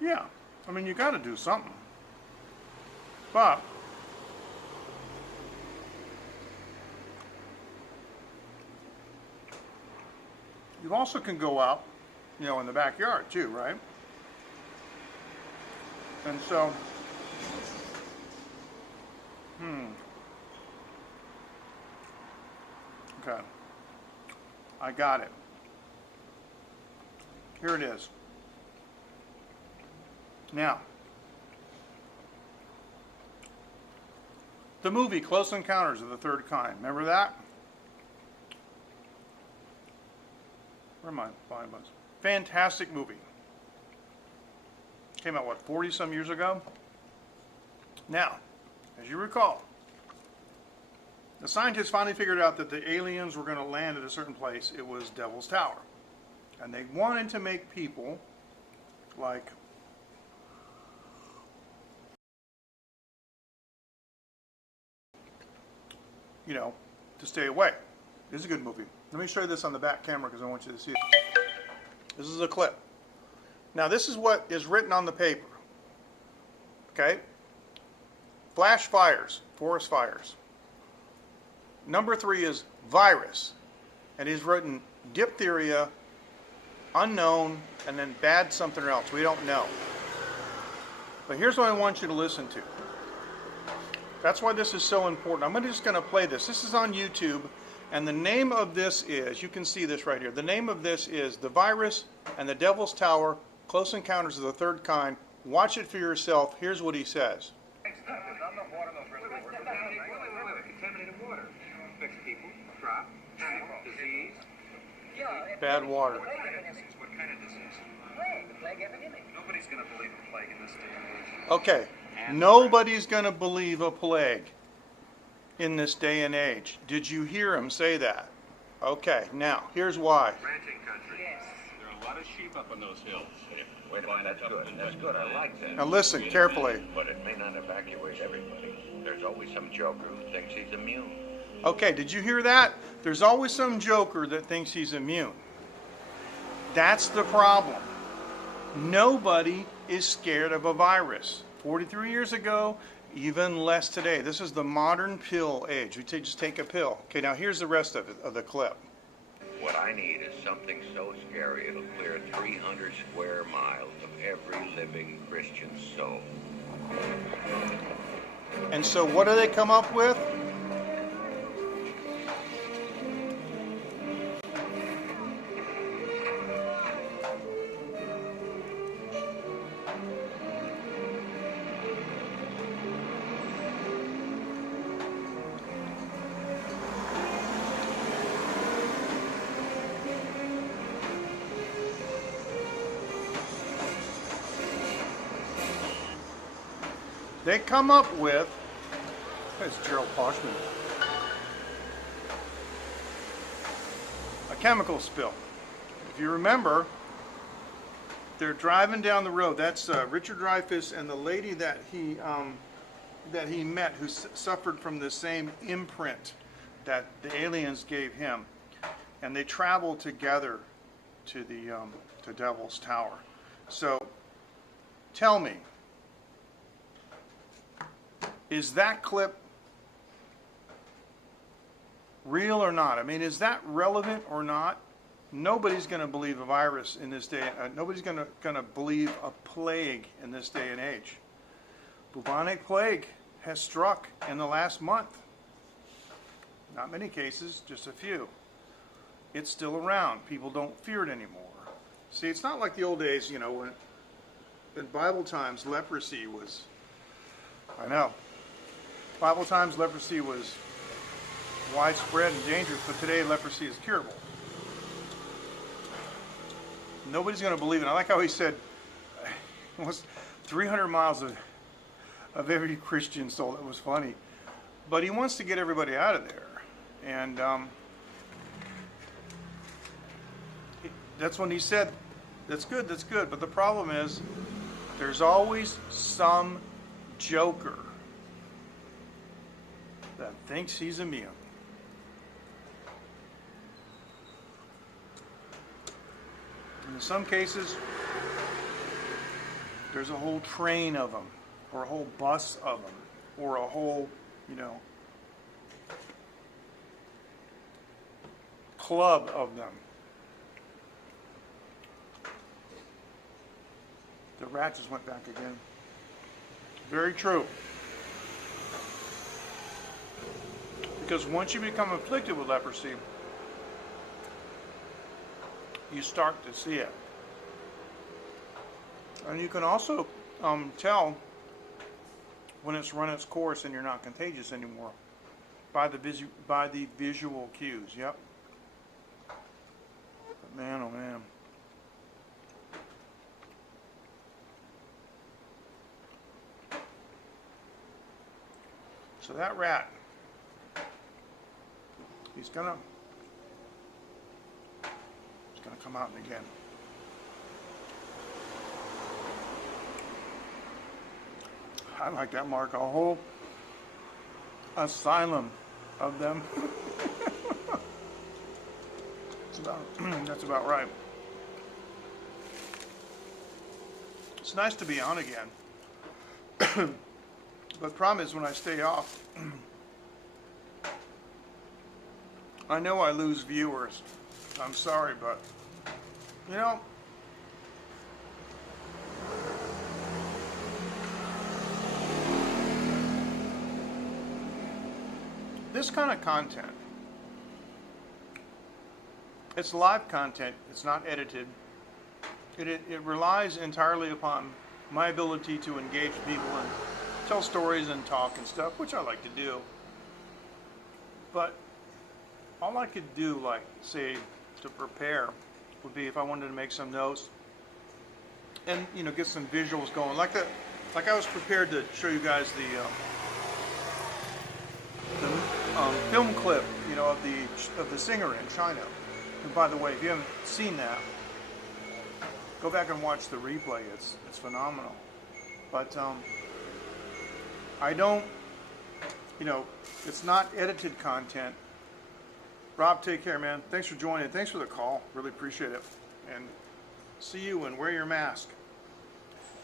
Yeah, I mean, you got to do something. But you also can go out, in the backyard too, right? And so, okay, I got it. Here it is. Now, the movie Close Encounters of the Third Kind. Remember that? Where am I? Fantastic movie. Came out, 40 some years ago? Now, as you recall, the scientists finally figured out that the aliens were going to land at a certain place. It was Devil's Tower. And they wanted to make people like to stay away. This is a good movie. Let me show you this on the back camera because I want you to see it. This is a clip. Now this is what is written on the paper. Okay? Flash fires, forest fires. Number 3 is virus. And he's written diphtheria, unknown, and then bad something else. We don't know. But here's what I want you to listen to. That's why this is so important. I'm just going to play this. This is on YouTube, and the name of this is, you can see this right here. The name of this is The Virus and the Devil's Tower, Close Encounters of the Third Kind. Watch it for yourself. Here's what he says. Bad water. What kind of disease? Plague epidemic. Nobody's going to believe a plague in this day and age. Okay. Nobody's going to believe a plague in this day and age. Did you hear him say that? Okay, now, here's why. Ranching country. Yes. There are a lot of sheep up on those hills. Wait a minute, that's good. That's good. I like that. Now listen carefully. But it may not evacuate everybody. There's always some joker who thinks he's immune. Okay, did you hear that? There's always some joker that thinks he's immune. That's the problem. Nobody is scared of a virus. 43 years ago, even less today. This is the modern pill age. We just take a pill. Okay, now here's the rest of it, of the clip. What I need is something so scary it'll clear 300 square miles of every living Christian soul. And so what do they come up with? They come up with, that's Gerald Poshman, a chemical spill. If you remember, they're driving down the road. That's Richard Dreyfuss and the lady that he met who suffered from the same imprint that the aliens gave him. And they traveled together to the to Devil's Tower. So tell me, is that clip real or not? I mean, is that relevant or not? Nobody's going to believe a virus in this day. Nobody's going to believe a plague in this day and age. Bubonic plague has struck in the last month. Not many cases, just a few. It's still around. People don't fear it anymore. See, it's not like the old days, you know, when in Bible times leprosy was, I know, Bible times leprosy was widespread and dangerous, but today leprosy is curable. Nobody's going to believe it. I like how he said, almost 300 miles of every Christian soul. That was funny. But he wants to get everybody out of there. And that's when he said, that's good. But the problem is, there's always some joker that thinks he's immune. In some cases, there's a whole train of them, or a whole bus of them, or a whole, you know, club of them. The rat just went back again. Very true. Because once you become afflicted with leprosy, you start to see it. And you can also tell when it's run its course and you're not contagious anymore by the visual cues. Yep. But man, oh man. So that rat, he's gonna come out again. I like that, Mark. A whole asylum of them. That's about right. It's nice to be on again. But the problem is when I stay off, I know I lose viewers. I'm sorry, but, you know, this kind of content, it's live content, it's not edited. It relies entirely upon my ability to engage people and tell stories and talk and stuff, which I like to do. But all I could do, like, say, to prepare would be if I wanted to make some notes and, you know, get some visuals going. Like I was prepared to show you guys the film clip, you know, of the singer in China. And by the way, if you haven't seen that, go back and watch the replay. It's phenomenal. But I don't, you know, it's not edited content. Rob, take care, man. Thanks for joining. Thanks for the call. Really appreciate it. And see you, and wear your mask.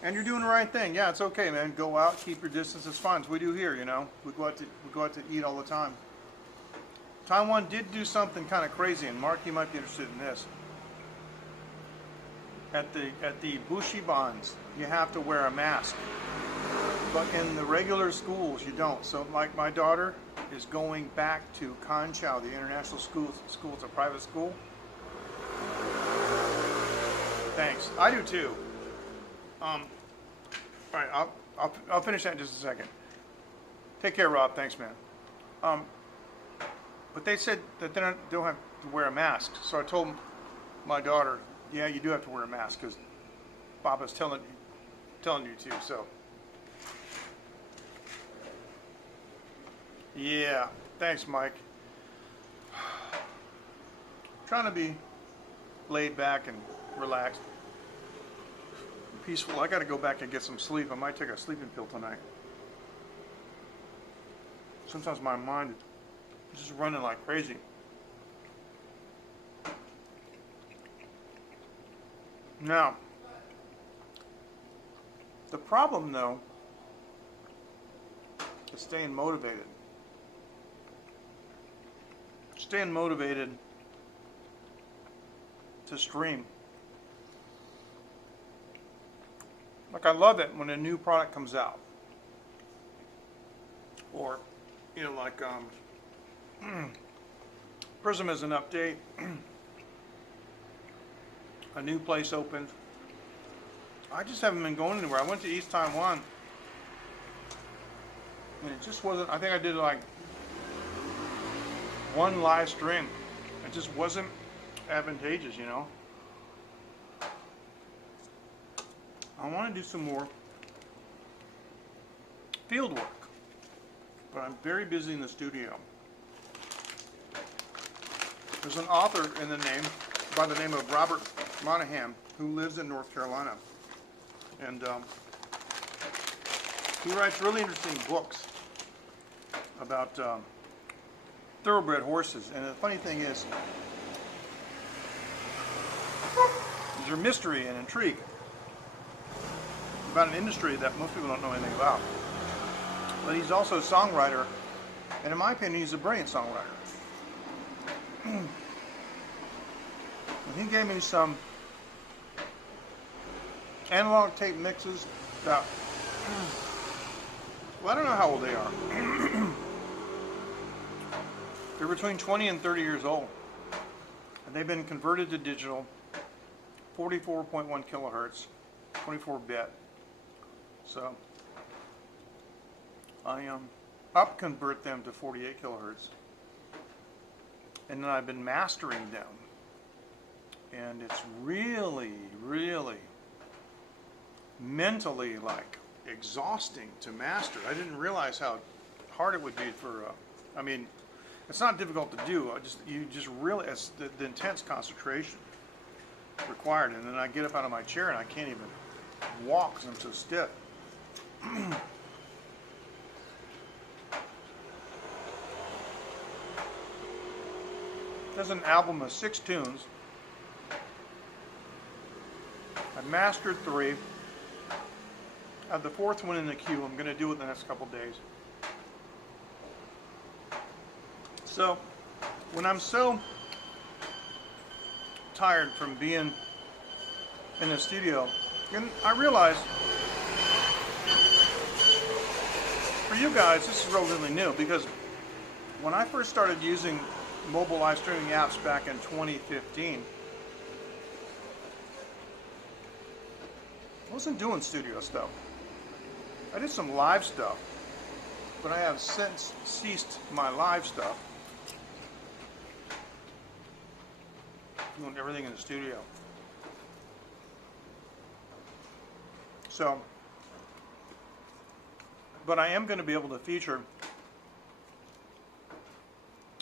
And you're doing the right thing. Yeah, it's okay, man. Go out, keep your distance. It's fun. It's what we do here, you know. We go out to eat all the time. Taiwan did do something kind of crazy, and Mark, you might be interested in this. At the Bushibans, you have to wear a mask. But in the regular schools, you don't. So, like, my daughter is going back to Kanchao, the international school. It's a private school. Thanks. I do too. All right, I'll finish that in just a second. Take care, Rob. Thanks, man. But they said that they don't have to wear a mask. So I told my daughter, yeah, you do have to wear a mask because Papa's telling you to. So. Yeah, thanks, Mike. Trying to be laid back and relaxed, peaceful. I got to go back and get some sleep. I might take a sleeping pill tonight. Sometimes my mind is just running like crazy. Now, the problem, though, is staying motivated. staying motivated to stream. Like, I love it when a new product comes out. Or, you know, like Prism is an update. A new place opened. I just haven't been going anywhere. I went to East Taiwan. And it just wasn't, I think I did like one live stream. It just wasn't advantageous, you know. I want to do some more field work, but I'm very busy in the studio. There's an author in the name, by the name of Robert Monahan, who lives in North Carolina, and he writes really interesting books about thoroughbred horses. And the funny thing is, there's a mystery and intrigue about an industry that most people don't know anything about. But he's also a songwriter, and in my opinion, he's a brilliant songwriter. And he gave me some analog tape mixes that, well, I don't know how old they are. They're between 20 and 30 years old. And they've been converted to digital, 44.1 kilohertz, 24-bit. So I up-convert them to 48 kilohertz. And then I've been mastering them. And it's really, really mentally like exhausting to master. I didn't realize how hard it would be for, I mean, it's not difficult to do. You just really, it's the intense concentration required. And then I get up out of my chair and I can't even walk because I'm so stiff. There's an album of 6 tunes. I mastered 3. I have the 4th one in the queue. I'm going to do it the next couple days. So, when I'm so tired from being in the studio, and I realize for you guys, this is relatively new, because when I first started using mobile live streaming apps back in 2015, I wasn't doing studio stuff. I did some live stuff, but I have since ceased my live stuff, doing everything in the studio. So, but I am going to be able to feature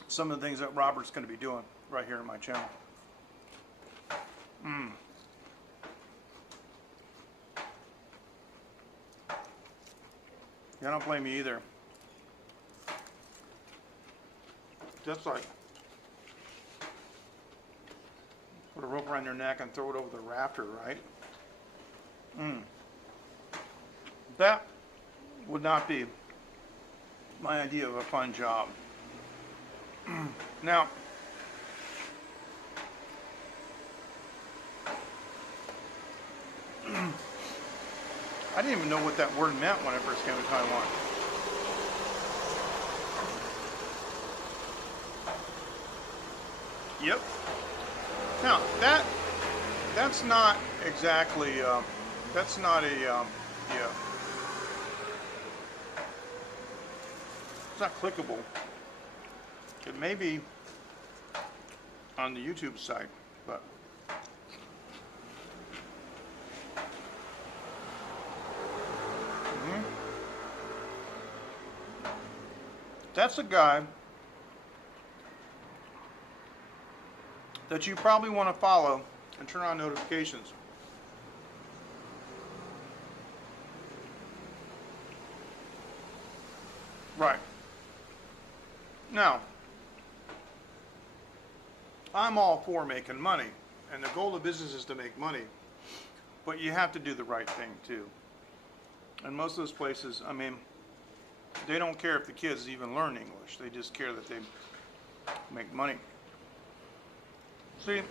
some of the things that Robert's going to be doing right here on my channel. Yeah, don't blame me either. Just like put a rope around your neck and throw it over the rafter, right? That would not be my idea of a fun job. Now, I didn't even know what that word meant when I first came to Taiwan. Yep. Now, that's not exactly, that's not a, yeah. It's not clickable. It may be on the YouTube site, but that's a guy that you probably want to follow and turn on notifications. Right. Now, I'm all for making money, and the goal of business is to make money, but you have to do the right thing too. And most of those places, I mean, they don't care if the kids even learn English. They just care that they make money. See,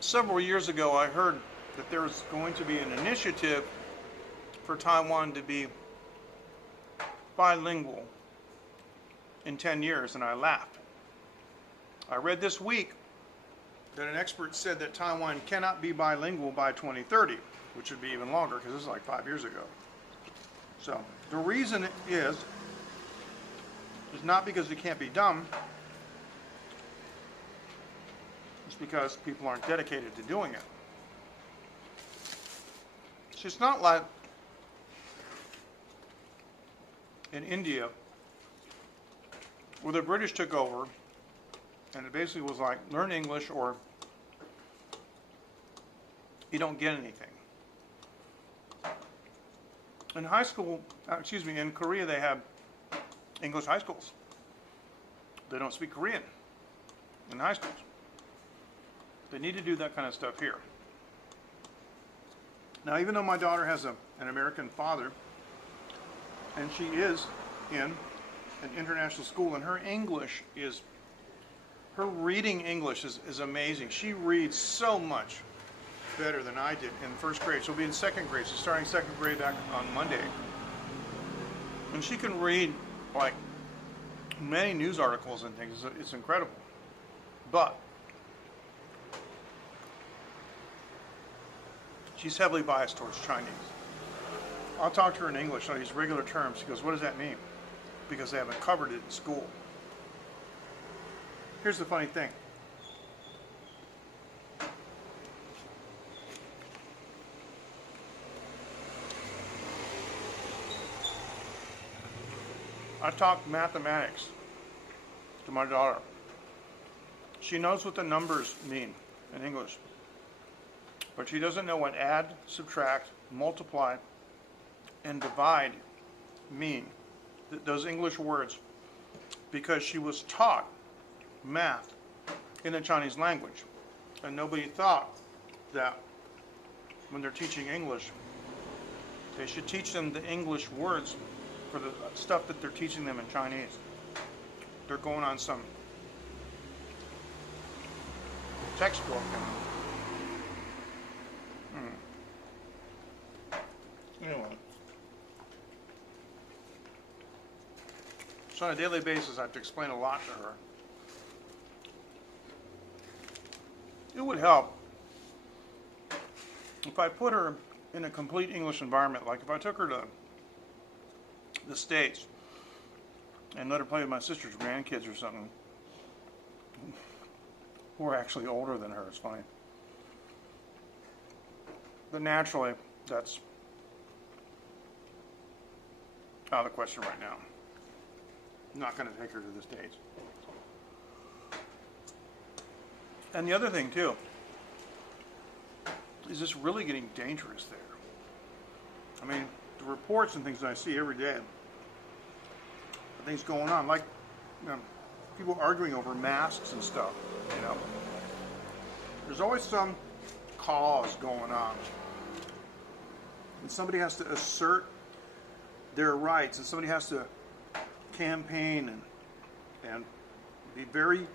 several years ago I heard that there was going to be an initiative for Taiwan to be bilingual in 10 years, and I laughed. I read this week that an expert said that Taiwan cannot be bilingual by 2030, which would be even longer because this is like 5 years ago. So the reason is not because it can't be done, it's because people aren't dedicated to doing it. So it's not like in India where the British took over and it basically was like learn English or you don't get anything. In high school, in Korea they have English high schools. They don't speak Korean in high schools. They need to do that kind of stuff here. Now, even though my daughter has an American father, and she is in an international school, and her reading English is amazing. She reads so much better than I did in first grade. She'll be in second grade. She's starting second grade back on Monday. And she can read like many news articles and things. It's incredible. But she's heavily biased towards Chinese. I'll talk to her in English. I'll use regular terms. She goes, what does that mean? Because they haven't covered it in school. Here's the funny thing. I talk mathematics to my daughter. She knows what the numbers mean in English, but she doesn't know what add, subtract, multiply, and divide mean, those English words, because she was taught math in the Chinese language. And nobody thought that when they're teaching English, they should teach them the English words for the stuff that they're teaching them in Chinese. They're going on some textbook and anyway. So on a daily basis I have to explain a lot to her. It would help if I put her in a complete English environment, like if I took her to the States and let her play with my sister's grandkids or something, who are actually older than her. It's funny. But naturally, that's out of the question right now. I'm not going to take her to the States. And the other thing, too, is this really getting dangerous there? I mean, the reports and things I see every day, things going on, like people arguing over masks and stuff, you know. There's always some cause going on. And somebody has to assert their rights, and somebody has to campaign and be very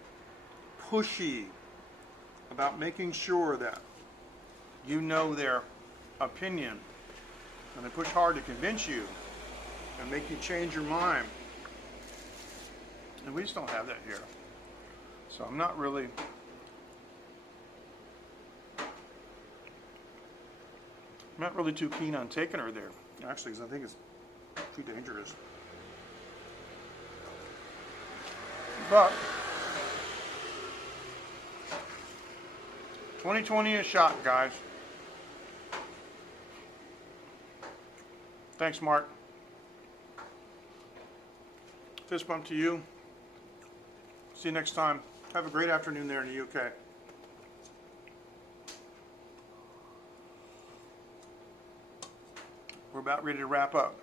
pushy about making sure that you know their opinion, and they push hard to convince you and make you change your mind. And we just don't have that here. So I'm not really too keen on taking her there, actually, because I think it's too dangerous. But 2020 is shot, guys. Thanks, Mark. Fist bump to you. See you next time. Have a great afternoon there in the UK. We're about ready to wrap up.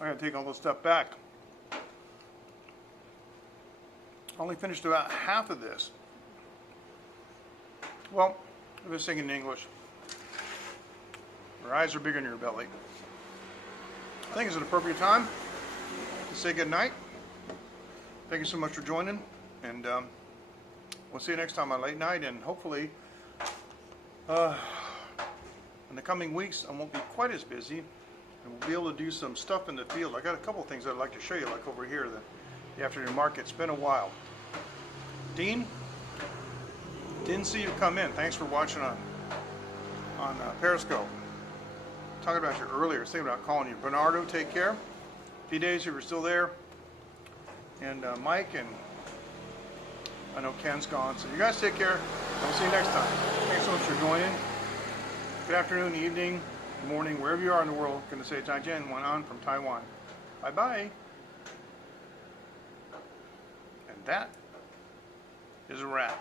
I gotta take all this stuff back. I only finished about half of this. Well, I was singing in English. Your eyes are bigger than your belly. I think it's an appropriate time to say good night. thank you so much for joining, and we'll see you next time on Late Night, and hopefully in the coming weeks I won't be quite as busy, and we'll be able to do some stuff in the field. I got a couple of things I'd like to show you, like over here, the afternoon market. It's been a while. Dean, didn't see you come in. Thanks for watching on Periscope. Talking about you earlier, thinking about calling you. Bernardo, take care. P-Days, if you're still there. And Mike, and I know Ken's gone. So you guys take care. I'll see you next time. Thanks so much for joining. Good afternoon, evening, morning, wherever you are in the world. Going to say Taijian Wan from Taiwan. Bye-bye. And that is a wrap.